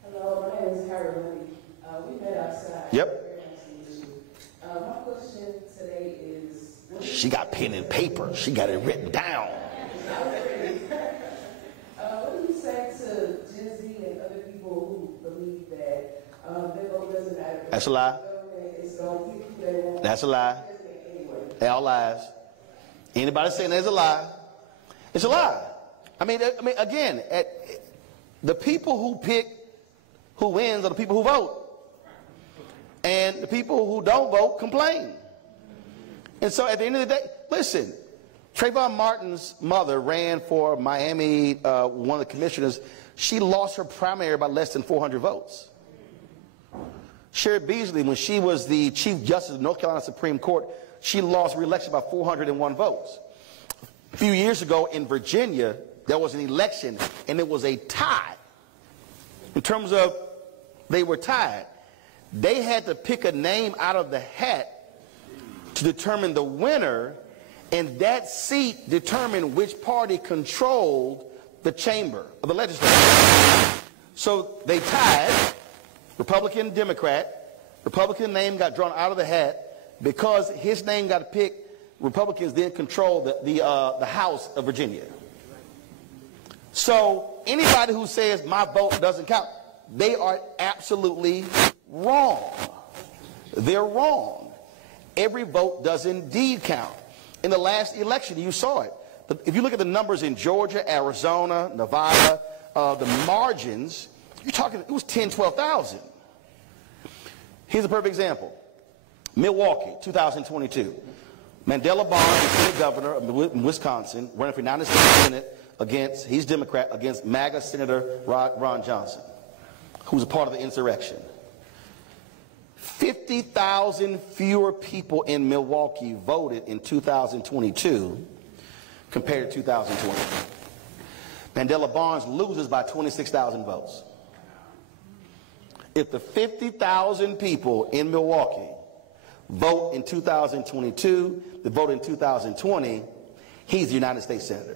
Hello, my name is Roland. We met outside. Yep. My question today is... She got pen and paper. She got it written down. What do you say to Gen Z and other people who believe that their vote doesn't matter? That's a lie. That's a lie. They all lies. Anybody saying there's a lie, it's a lie. I mean, again, the people who pick who wins are the people who vote. And the people who don't vote complain. And so at the end of the day, listen, Trayvon Martin's mother ran for Miami, one of the commissioners. She lost her primary by less than 400 votes. Sherry Beasley, when she was the Chief Justice of the North Carolina Supreme Court, she lost re-election by 401 votes. A few years ago in Virginia, there was an election, and it was a tie. In terms of they were tied. They had to pick a name out of the hat to determine the winner, and that seat determined which party controlled the chamber of the legislature. So they tied, Republican, Democrat. Republican name got drawn out of the hat. Because his name got picked, Republicans then control the House of Virginia. So anybody who says my vote doesn't count, they are absolutely wrong. They're wrong. Every vote does indeed count. In the last election, you saw it. If you look at the numbers in Georgia, Arizona, Nevada, the margins, you're talking, it was 10, 12,000. Here's a perfect example. Milwaukee, 2022. Mandela Barnes, the Senate governor of Wisconsin, running for United States Senate against, he's Democrat, against MAGA Senator Ron Johnson, who's a part of the insurrection. 50,000 fewer people in Milwaukee voted in 2022 compared to 2020. Mandela Barnes loses by 26,000 votes. If the 50,000 people in Milwaukee vote in 2022, the vote in 2020, he's the United States Senator.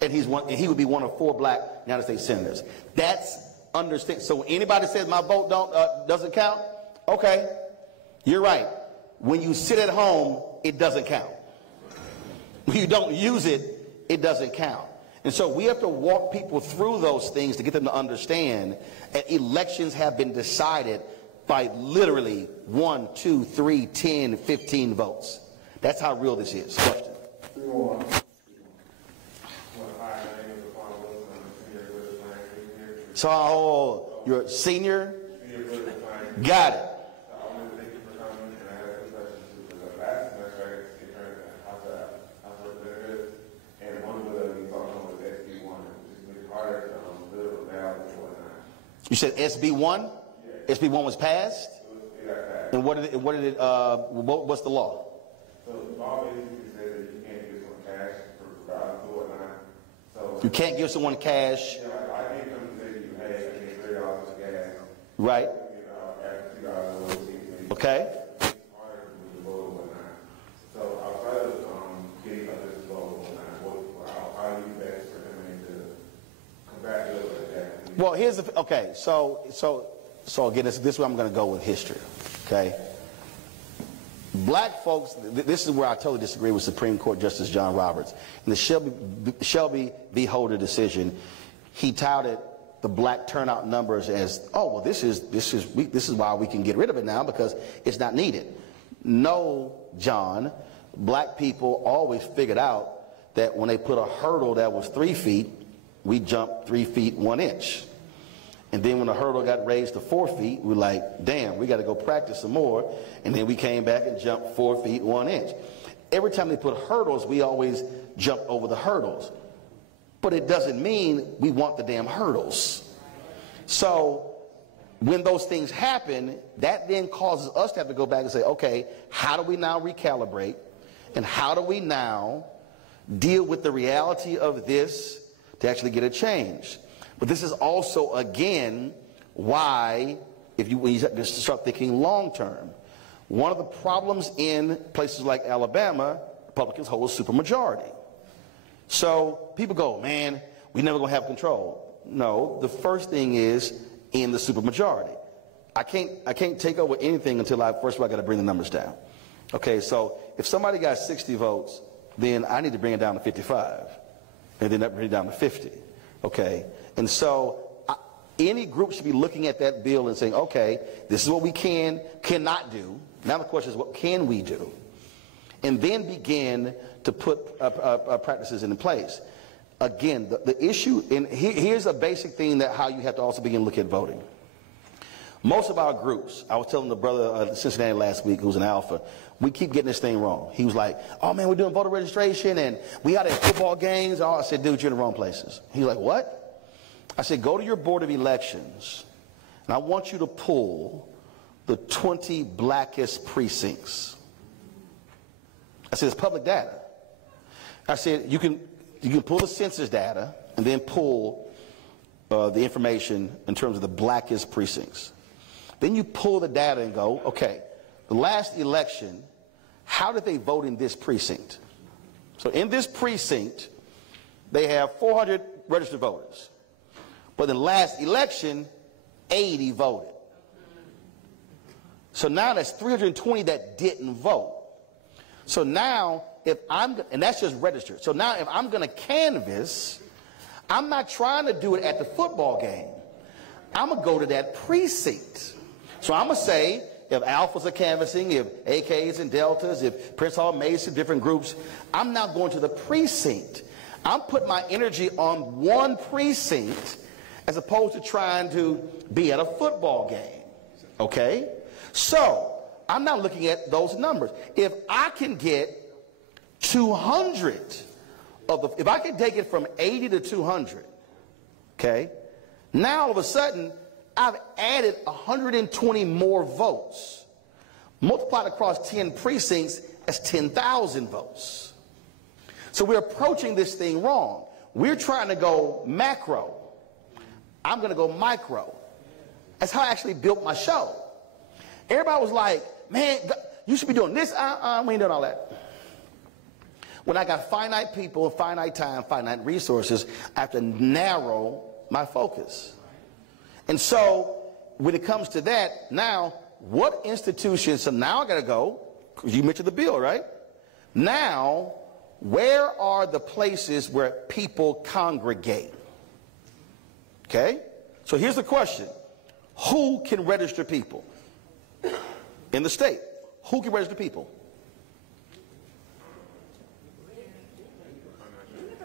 And he would be one of 4 black United States Senators. That's understand. So when anybody says my vote doesn't count, okay, you're right. When you sit at home, it doesn't count. When you don't use it, it doesn't count. And so we have to walk people through those things to get them to understand that elections have been decided by literally 1, 2, 3, 10, 15 votes. That's how real this is. Question. So, you're a senior? Got it. You said SB1? Yeah. SB1 was passed? And what's the law? So the law basically says that you can't give someone cash for whatnot. So you can't give someone cash. Yeah, I can't come and say to you, hey, I gave $30 for gas. Right. After $2 okay. It's harder to move the vote and whatnot. So outside of getting this vote and whatnot, how do you best for them to combat it like that? Well, here's the okay. So again, this is where I'm going to go with history. Okay. Black folks, this is where I totally disagree with Supreme Court Justice John Roberts. In the Shelby v. Holder decision, he touted the black turnout numbers as, oh, well, this is why we can get rid of it now because it's not needed. No, John, black people always figured out that when they put a hurdle that was 3 feet, we jumped 3 feet 1 inch. And then when the hurdle got raised to 4 feet, we were like, damn, we got to go practice some more. And then we came back and jumped 4 feet 1 inch. Every time they put hurdles, we always jump over the hurdles. But it doesn't mean we want the damn hurdles. So when those things happen, that then causes us to have to go back and say, okay, how do we now recalibrate? And how do we now deal with the reality of this to actually get a change? But this is also, again, why, when you start thinking long term, One of the problems in places like Alabama, Republicans hold a supermajority. So people go, man, we're never going to have control. No, the first thing is in the supermajority. I can't take over anything until first of all, I got to bring the numbers down. Okay, so if somebody got 60 votes, then I need to bring it down to 55, and then that bring it down to 50. Okay, and so any group should be looking at that bill and saying, okay, this is what we cannot do. Now the question is, what can we do? And then begin to put practices in place. Again, the issue, and here's a basic thing that how you have to also begin to look at voting. Most of our groups, I was telling the brother at Cincinnati last week who's an alpha, we keep getting this thing wrong. He was like, oh man, we're doing voter registration and we out at football games. Oh, I said, dude, you're in the wrong places. He's like, what? I said, go to your board of elections and I want you to pull the 20 blackest precincts. I said, it's public data. I said, you can pull the census data and then pull the information in terms of the blackest precincts. Then you pull the data and go, okay, the last election, how did they vote in this precinct? So in this precinct, they have 400 registered voters. But in the last election, 80 voted. So now that's 320 that didn't vote. So now, and that's just registered. So now if I'm going to canvass, I'm not trying to do it at the football game. I'm going to go to that precinct. So I'm going to say, if alphas are canvassing, if AKs and deltas, if Prince Hall Mason, different groups, I'm not going to the precinct. I'm putting my energy on one precinct as opposed to trying to be at a football game. Okay? So I'm not looking at those numbers. If I can get 200 if I can take it from 80 to 200, okay, now all of a sudden I've added 120 more votes. Multiplied across 10 precincts, that's 10,000 votes. So we're approaching this thing wrong. We're trying to go macro. I'm going to go micro. That's how I actually built my show. Everybody was like, man, you should be doing this. We ain't doing all that. When I got finite people, finite time, finite resources, I have to narrow my focus. And so when it comes to that, now what institutions, so now I got to go, because you mentioned the bill, right? Now, where are the places where people congregate? Okay? So here's the question. Who can register people in the state? Who can register people?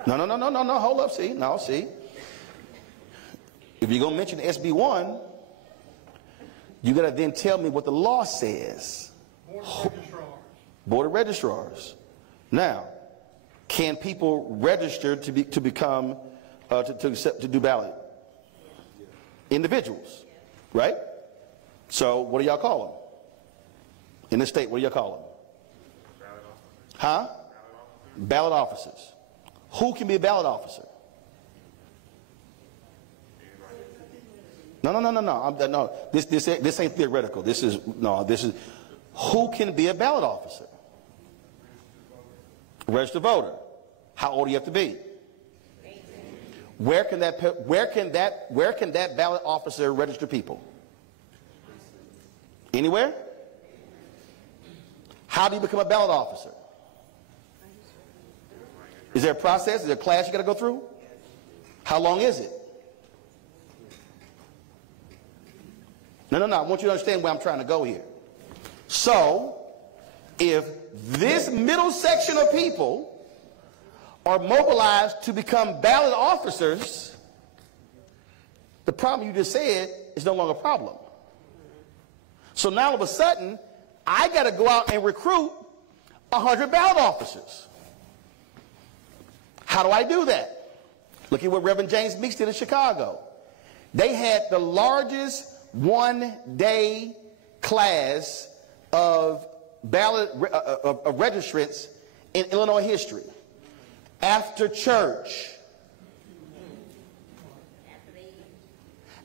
No, hold up, see. If you're going to mention SB 1, you got to then tell me what the law says. Board of registrars. Now, can people register to become, to do ballot? Individuals, right? So what do y'all call them? In the state, what do y'all call them? Huh? Ballot officers. Who can be a ballot officer? No. This ain't theoretical. This is who can be a ballot officer? Registered voter. How old do you have to be? 18. Where can that ballot officer register people? Anywhere? How do you become a ballot officer? Is there a process? Is there a class you got to go through? How long is it? No. I want you to understand where I'm trying to go here. So, if this middle section of people are mobilized to become ballot officers, the problem you just said is no longer a problem. So now all of a sudden, I got to go out and recruit 100 ballot officers. How do I do that? Look at what Reverend James Meeks did in Chicago. They had the largest one-day class of ballot of registrants in Illinois history. After church.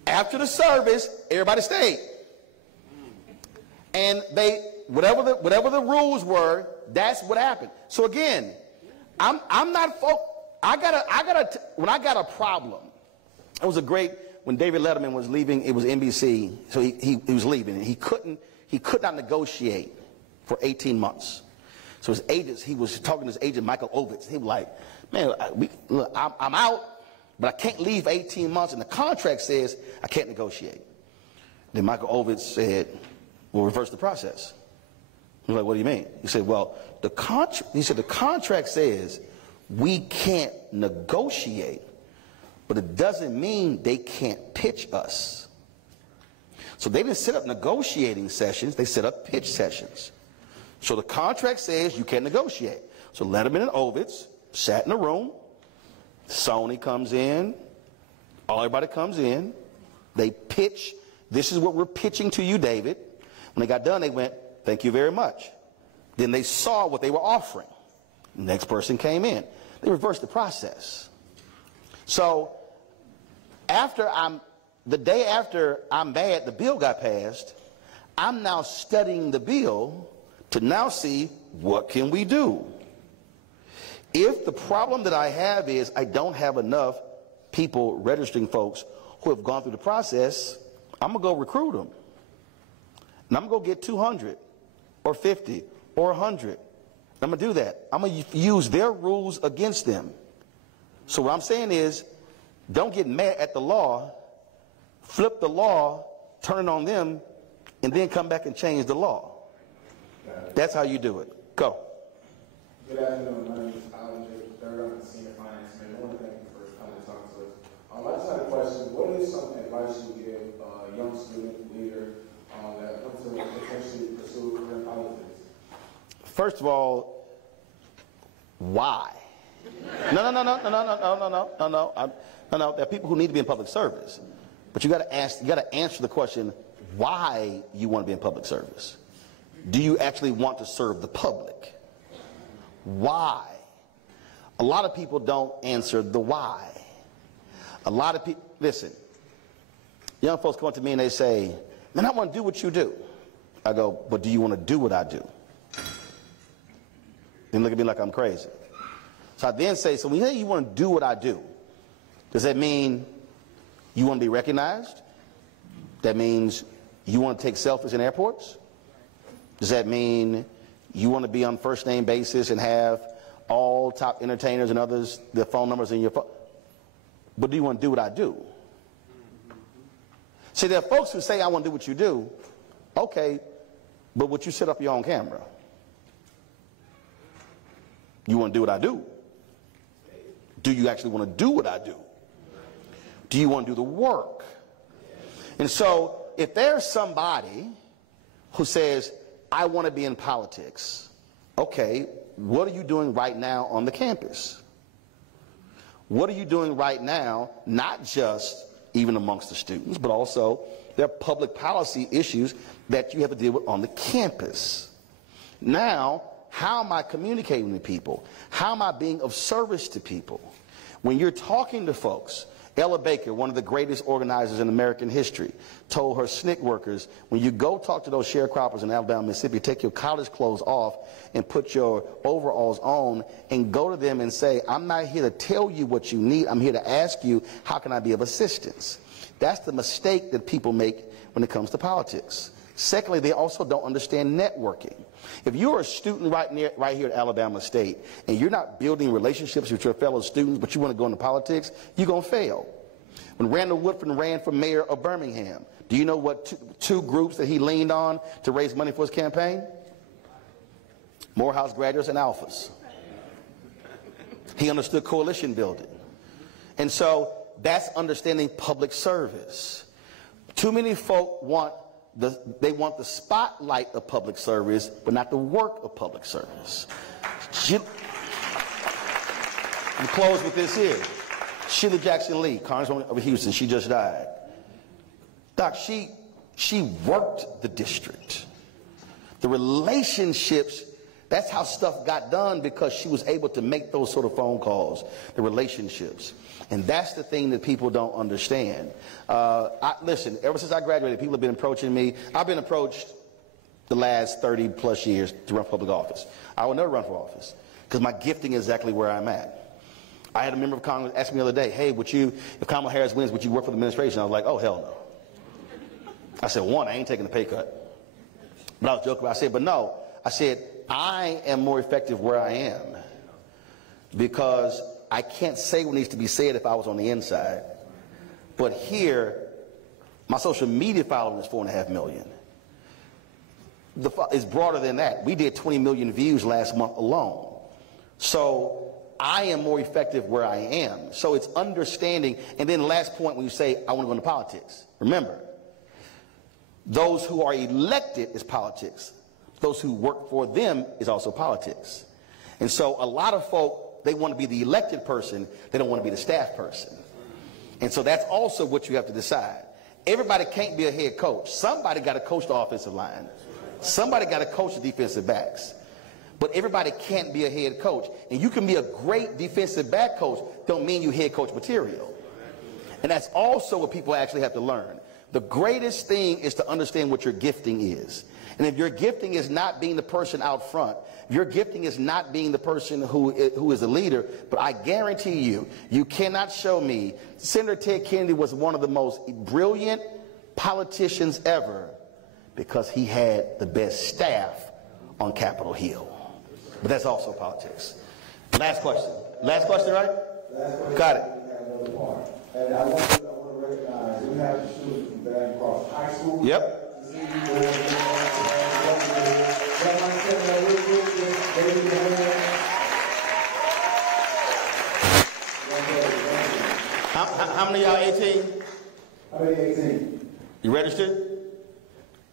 After the service, everybody stayed. And they whatever the rules were, that's what happened. So again, I'm not when I got a problem, it was a great, when David Letterman was leaving, it was NBC, so he was leaving, and he could not negotiate for 18 months. So his agents, he was talking to his agent, Michael Ovitz. He was like, man, look, I'm out, but I can't leave 18 months, and the contract says I can't negotiate. Then Michael Ovitz said, we'll reverse the process. He was like, what do you mean? He said, well, the contract says we can't negotiate, but it doesn't mean they can't pitch us. So they didn't set up negotiating sessions, they set up pitch sessions. So the contract says you can't negotiate. So Letterman and Ovitz sat in a room. Sony comes in. Everybody comes in. They pitch. This is what we're pitching to you, David. When they got done, they went, thank you very much. Then they saw what they were offering. The next person came in. They reversed the process. So the day after I'm mad, the bill got passed, I'm now studying the bill to now see what can we do. If the problem that I have is I don't have enough people registering folks who have gone through the process, I'm going to go recruit them. And I'm going to go get 200 or 50 or 100. I'm going to do that. I'm going to use their rules against them. So what I'm saying is, don't get mad at the law, flip the law, turn it on them, and then come back and change the law. That's how you do it. Go. Good afternoon. My name is Alan Jacob, third on the senior finance man. I want to thank you for coming to talk to us. I just had a question. What is some advice you would give a young student leader that wants to potentially pursue a career in politics? First of all, why? No. There are people who need to be in public service, but you got to answer the question why you want to be in public service. Do you actually want to serve the public? Why? A lot of people don't answer the why. A lot of people, listen, young folks come up to me and they say, man, I want to do what you do. I go, but do you want to do what I do? They look at me like I'm crazy. So I then say, so when you say you want to do what I do, does that mean you want to be recognized? That means you want to take selfies in airports? Does that mean you want to be on first name basis and have all top entertainers and others, their phone numbers in your phone? But do you want to do what I do? See, there are folks who say, I want to do what you do. Okay, but would you set up your own camera? You want to do what I do? Do you actually want to do what I do? Do you want to do the work? And so if there's somebody who says, I want to be in politics, okay, what are you doing right now on the campus? What are you doing right now, not just even amongst the students, but also there are public policy issues that you have to deal with on the campus. Now, how am I communicating with people? How am I being of service to people? When you're talking to folks, Ella Baker, one of the greatest organizers in American history, told her SNCC workers, when you go talk to those sharecroppers in Alabama, Mississippi, take your college clothes off and put your overalls on and go to them and say, I'm not here to tell you what you need. I'm here to ask you, how can I be of assistance? That's the mistake that people make when it comes to politics. Secondly, they also don't understand networking. If you're a student right here at Alabama State and you're not building relationships with your fellow students, but you want to go into politics, you're going to fail. When Randall Woodford ran for mayor of Birmingham, do you know what two groups that he leaned on to raise money for his campaign? Morehouse graduates and alphas. He understood coalition building. And so that's understanding public service. Too many folk want the spotlight of public service, but not the work of public service. I'll close with this here. Sheila Jackson Lee, Congresswoman of Houston, she just died. Doc, she worked the district. The relationships, that's how stuff got done, because she was able to make those sort of phone calls, the relationships. And that's the thing that people don't understand. Listen, ever since I graduated, people have been approaching me. I've been approached the last 30 plus years to run for public office. I will never run for office because my gifting is exactly where I'm at. I had a member of Congress ask me the other day, hey, if Kamala Harris wins, would you work for the administration? I was like, oh, hell no. I said, one, I ain't taking a pay cut. But I was joking. I said, but no. I said, I am more effective where I am because I can't say what needs to be said if I was on the inside. But here, my social media following is 4.5 million. It's broader than that. We did 20 million views last month alone. So I am more effective where I am. So it's understanding. And then the last point when you say, I want to go into politics. Remember, those who are elected is politics. Those who work for them is also politics. And so a lot of folk, they want to be the elected person. They don't want to be the staff person. And so that's also what you have to decide. Everybody can't be a head coach. Somebody got to coach the offensive line. Somebody got to coach the defensive backs. But everybody can't be a head coach. And you can be a great defensive back coach, don't mean you head coach material. And that's also what people actually have to learn. The greatest thing is to understand what your gifting is. And if your gifting is not being the person out front, your gifting is not being the person who is the leader, but I guarantee you, you cannot show me. Senator Ted Kennedy was one of the most brilliant politicians ever because he had the best staff on Capitol Hill. But that's also politics. Last question. Last question, right? Last question. Got it. We have another part. And I want to recognize we have the students from Barron Cross High School. Yep. How many of y'all 18? How many 18? You registered?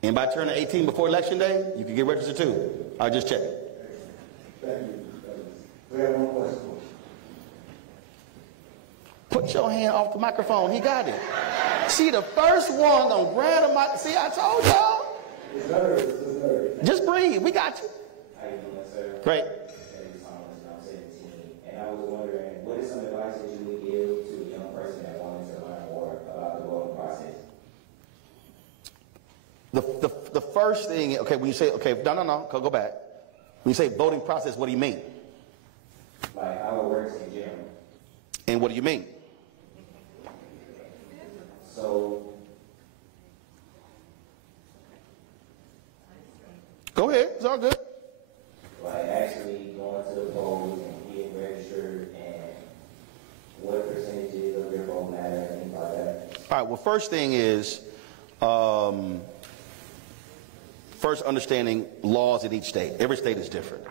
Anybody turning 18 before election day? You can get registered too. I'll just check. Thank you. We have one question. Put your hand off the microphone. He got it. See, the first one gonna grab the mic. See, I told y'all. It's nerves. It's nerves. Just breathe. We got you. How you doing, sir? Great. I'm 17, and I was wondering, what is some advice that you would give to a young person that wanted to learn more about the voting process? The first thing, okay, when you say, okay, no, go back. When you say voting process, what do you mean? Like how it works in general. And what do you mean? So, go ahead. It's all good. like actually going to the polls and getting registered, and what percentages of your vote matter and things like that. All right. Well, first thing is, first understanding laws in each state. Every state is different.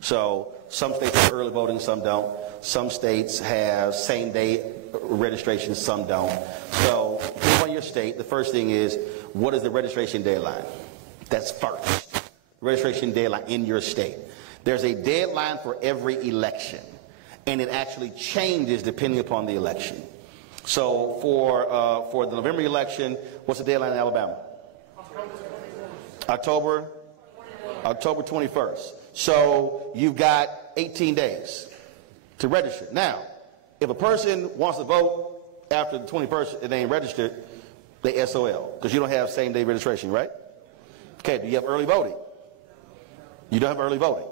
So some states have early voting, some don't. Some states have same-day registration, some don't. So depending on your state, the first thing is, what is the registration deadline? That's first. Registration deadline in your state. There's a deadline for every election, and it actually changes depending upon the election. So for the November election, what's the deadline in Alabama? October 21st. So you've got 18 days to register. Now, if a person wants to vote after the 21st and they ain't registered, they SOL, because you don't have same-day registration, right? Okay, do you have early voting? You don't have early voting.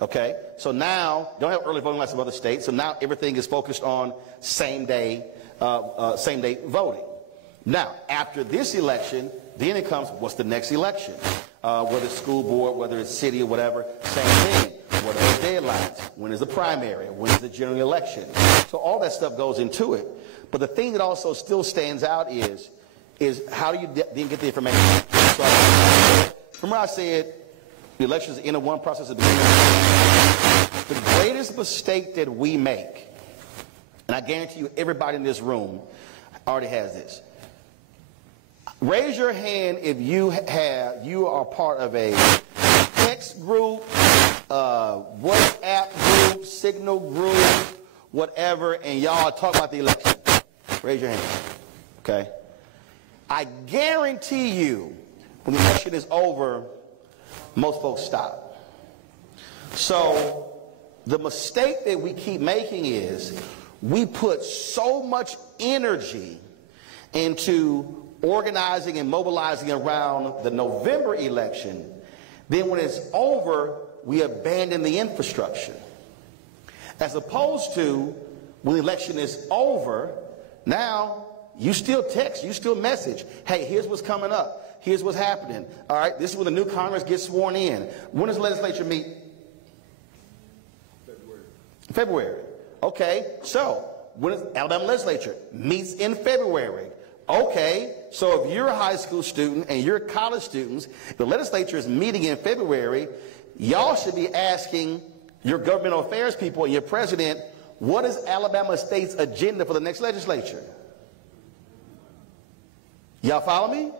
Okay, so now, you don't have early voting like some other states, so now everything is focused on same-day voting. Now, after this election, then it comes, what's the next election? Whether it's school board, whether it's city or whatever, same thing. What are the deadlines? When is the primary? When is the general election? So all that stuff goes into it. But the thing that also still stands out is how do you then get the information? So remember I said the election is the end of one process at the beginning. The greatest mistake that we make, and I guarantee you everybody in this room already has this. Raise your hand if you are part of a text group, WhatsApp group, Signal group, whatever, and y'all talk about the election. Raise your hand. Okay? I guarantee you, when the election is over, most folks stop. So the mistake that we keep making is we put so much energy into organizing and mobilizing around the November election Then when it's over, we abandon the infrastructure. As opposed to when the election is over, now you still text, you still message. Hey, here's what's coming up. Here's what's happening. All right, this is when the new Congress gets sworn in. When does the legislature meet? February. Okay, so when is Alabama legislature meets in February? Okay, so if you're a high school student and you're college students, the legislature is meeting in February, y'all should be asking your governmental affairs people and your president, what is Alabama State's agenda for the next legislature? Y'all follow me?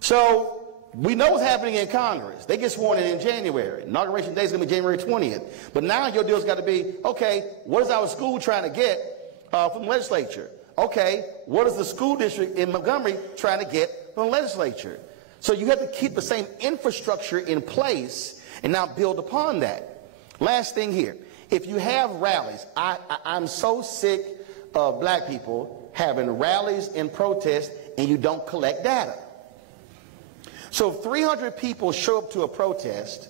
So we know what's happening in Congress. They get sworn in January. Inauguration day is going to be January 20th. But now your deal's got to be, okay, what is our school trying to get from the legislature? Okay, what is the school district in Montgomery trying to get from the legislature? So you have to keep the same infrastructure in place and now build upon that. Last thing here. If you have rallies, I'm so sick of black people having rallies and protests and you don't collect data. So if 300 people show up to a protest,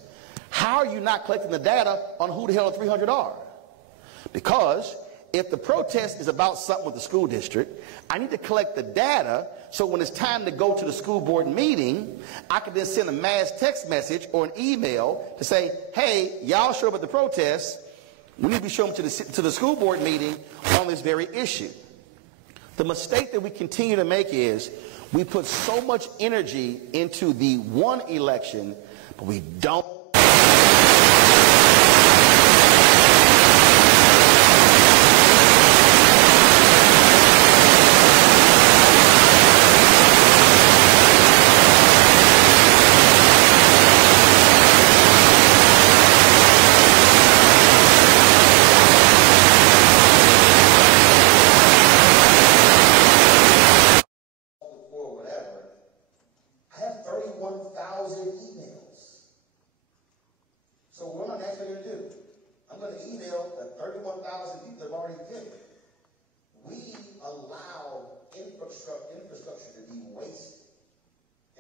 how are you not collecting the data on who the hell the 300 are? Because if the protest is about something with the school district, I need to collect the data so when it's time to go to the school board meeting, I can then send a mass text message or an email to say, hey, y'all show up at the protest. We need to be showing up to the school board meeting on this very issue. The mistake that we continue to make is we put so much energy into the one election, but we don't. Infrastructure to be wasted.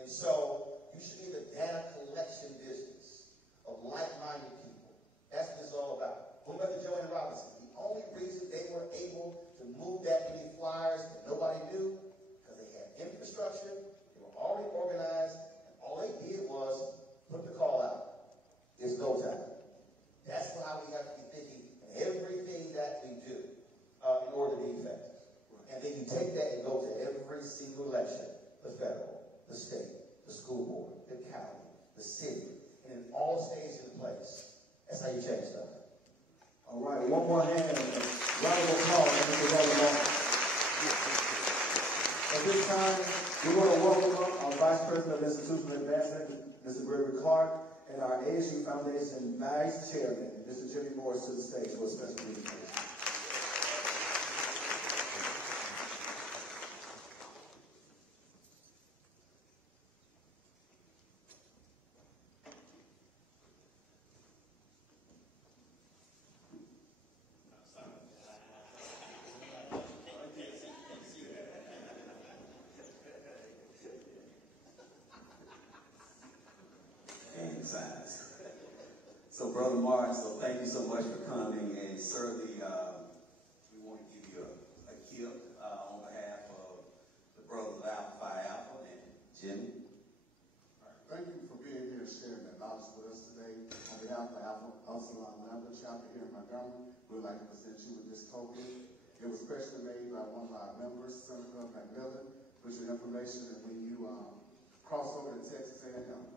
And so you should be in the data collection business of like-minded people. That's what it's all about. Going back to Joe and Robinson, the only reason they were able to move that many flyers that nobody knew, because they had infrastructure, they were already organized, and all they did was put the call out. It's go time. That's how we have to be thinking in everything that we do in order to be effective. And then you take that and go to every single election, the federal, the state, the school board, the county, the city, and it all stays in place. That's how you change stuff. All right, one more hand. Round of applause for Mr. Roland. At this time, we're going to welcome up our Vice President of Institutional Advancement, Mr. Gregory Clark, and our ASU Foundation Vice Chairman, Mr. Jimmy Morris, to the stage for a special presentation. So, Brother Martin, so thank you so much for coming, and certainly we want to give you a gift on behalf of the brothers of Alpha Phi Alpha and Jimmy. All right, thank you for being here and sharing that knowledge with us today. On behalf of Alpha Upsilon Lambda chapter here in Montgomery, we would like to present you with this token. It was specially made by one of our members, Senator McMillan, with your information, and when you cross over to Texas A&M.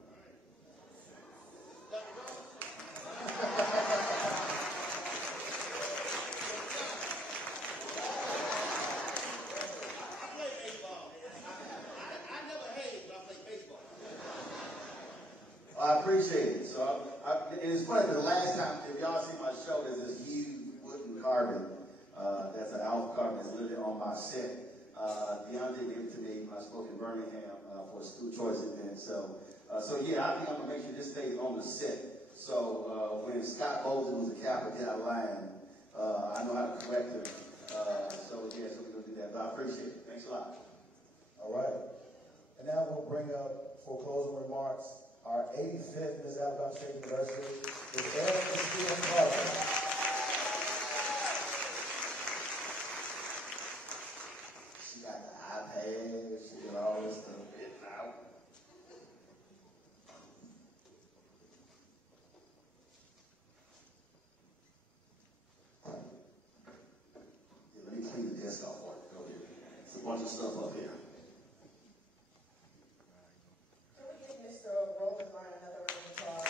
I appreciate it. So, and it's funny, the last time, if y'all see my show, there's this huge wooden carving. That's an alpha carving that's literally on my set. Deontay gave it to me when I spoke in Birmingham for a school choice event. So yeah, I think I'm going to make sure this stays on the set. So when Scott Bolton was a Kappa, get out of line, I know how to correct her. So yeah, so we're going to do that. But I appreciate it. Thanks a lot. All right. And now we'll bring up, for closing remarks, our 85th Miss Alabama State University, is Erin Christina Carter. She got the iPad, she did all this stuff written out. Yeah, let me clean the desk off for you. Go ahead. There's a bunch of stuff up here. Can we give Mr. Roland another round of applause?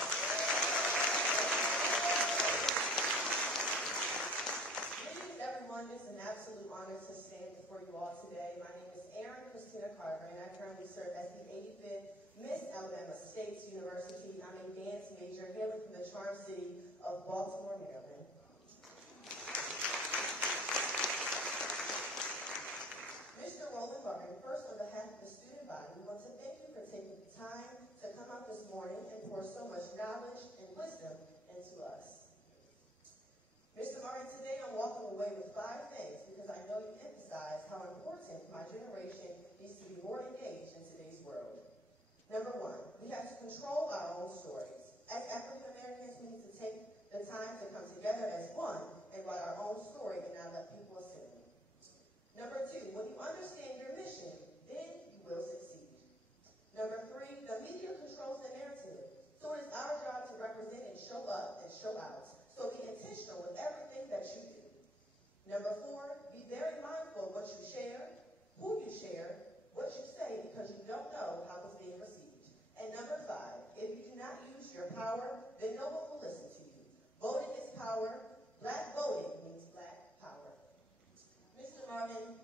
Greetings, everyone. It's an absolute honor to stand before you all today. My name is Erin Christina Carter, and I currently serve as the 85th Miss Alabama State University. I'm a dance major hailing from the charm city of Baltimore, Maryland. Mr. Roland Barton, first on behalf of the student body, we want to thank you for taking the time to come out this morning and pour so much knowledge and wisdom into us. Mr. Martin, today I'm walking away with 5 things because I know you emphasize how important my generation needs to be more engaged in today's world. Number 1, we have to control our own stories. As African Americans, we need to take the time to come together as one and write our own story and not let people assume. Number 2, when you understand your mission, then you will succeed. Number 3, the media controls the narrative, so it is our job to represent and show up and show out. So be intentional with everything that you do. Number 4, be very mindful of what you share, who you share, what you say, because you don't know how it's being received. And number 5, if you do not use your power, then no one will listen to you. Voting is power. Black voting means black power. Mr. Marvin,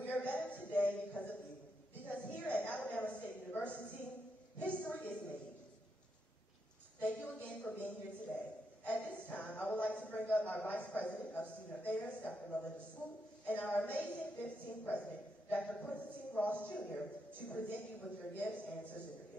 we are better today because of you. Because here at Alabama State University, history is made. Thank you again for being here today. At this time, I would like to bring up our Vice President of Student Affairs, Dr. Roland, and our amazing 15th President, Dr. Quincy Ross Jr., to present you with your gifts and certificate.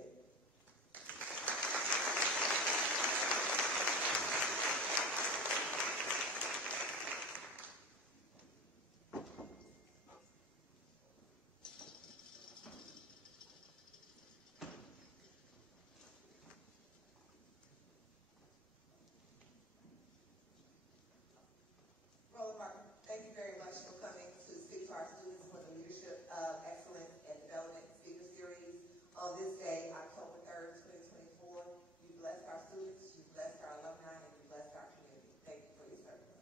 Roland Martin, thank you very much for coming to speak to our students for the Leadership Excellence and Development Speaker Series on this day, October 3rd, 2024. You blessed our students, you blessed our alumni, and you blessed our community. Thank you for your service.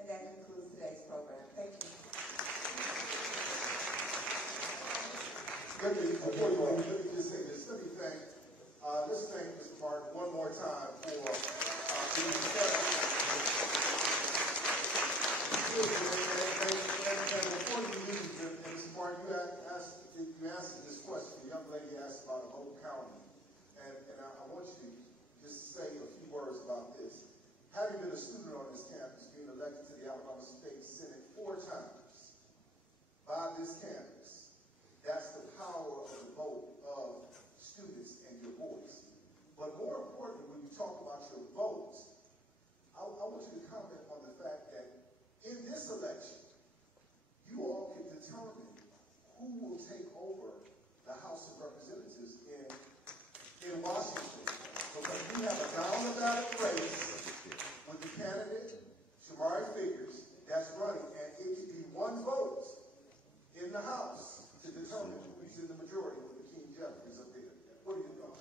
And that concludes today's program. Thank you. Before you go, let me just say this. Let me thank Mr. Martin one more time for being and before you leave, Mr. Martin, you answered this question. The young lady asked about a whole county. And I want you to just say a few words about this. Having been a student on this campus, being elected to the Alabama State Senate 4 times by this campus, that's the power of the vote of students and your voice. But more importantly, when you talk about your votes, I want you to comment on the fact that in this election, you all can determine who will take over the House of Representatives in Washington. Because we have a down-the-ballot race with the candidate, Shamari Figures, that's running, and it can be one vote in the House to determine who's in the majority with the King Jeffries up there. What do you think?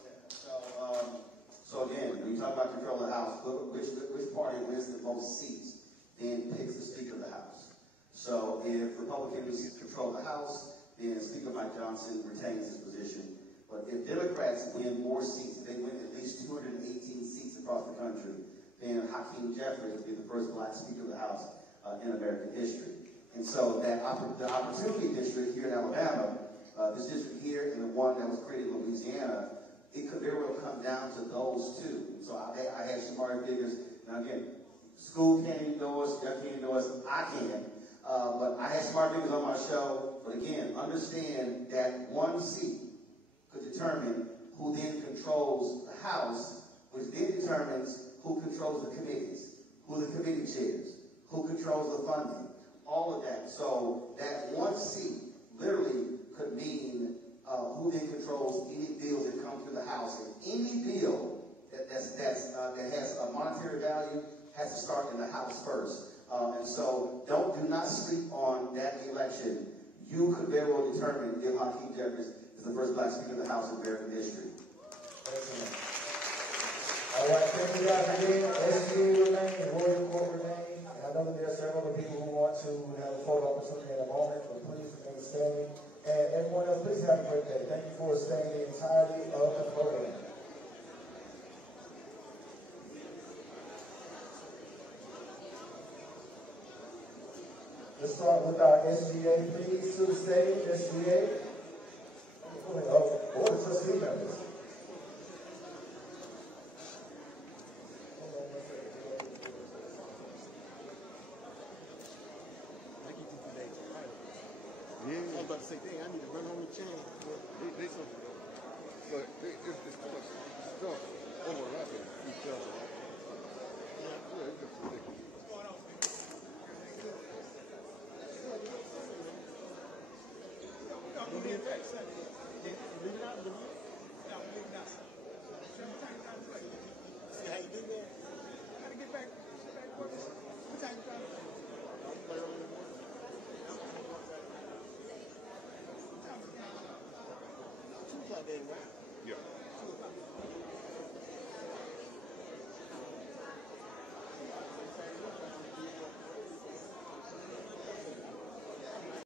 So again, when you talk about control of the House, which party wins the most seats, then picks the Speaker of the House. So if Republicans control the House, then Speaker Mike Johnson retains his position. But if Democrats win more seats, they win at least 218 seats across the country, then Hakeem Jeffries will be the first black Speaker of the House in American history. And so the Opportunity District here in Alabama, this district here and the one that was created in Louisiana, it could very well come down to those two. So I had Shamari Figures. Now again, school can't endorse, Jeff can't endorse, I can. But I had Shamari Figures on my show. But again, understand that one seat could determine who then controls the House, which then determines who controls the committees, who the committee chairs, who controls the funding, all of that. So that one seat literally could mean who then controls any bills that come through the House. And any bill that has a monetary value has to start in the House first. And so do not sleep on that election. You could very well determine if Hakeem Jeffries is the first black speaker of the House in American history. Excellent. All right, thank you guys again. SGA remain, Royal Court remain. And I know that there are several other people who want to have a photo opportunity in a moment, but please remain standing. And everyone else, please have a great day. Thank you for staying the entirety of the program. Let's start with our SGA, please, to the stage. SGA. Board of Trustee members. Yeah. I was about to say, dang, I need to run on the chain. They something. But it's stuff overlapping each other. Yeah, it's just ridiculous. What's going on, man? No, leave it back, son. Leave it out, leave it. No, leave it out. See how you do that? Gotta get back. What time you trying to play? I'll play early in the morning. Game, right? Yeah.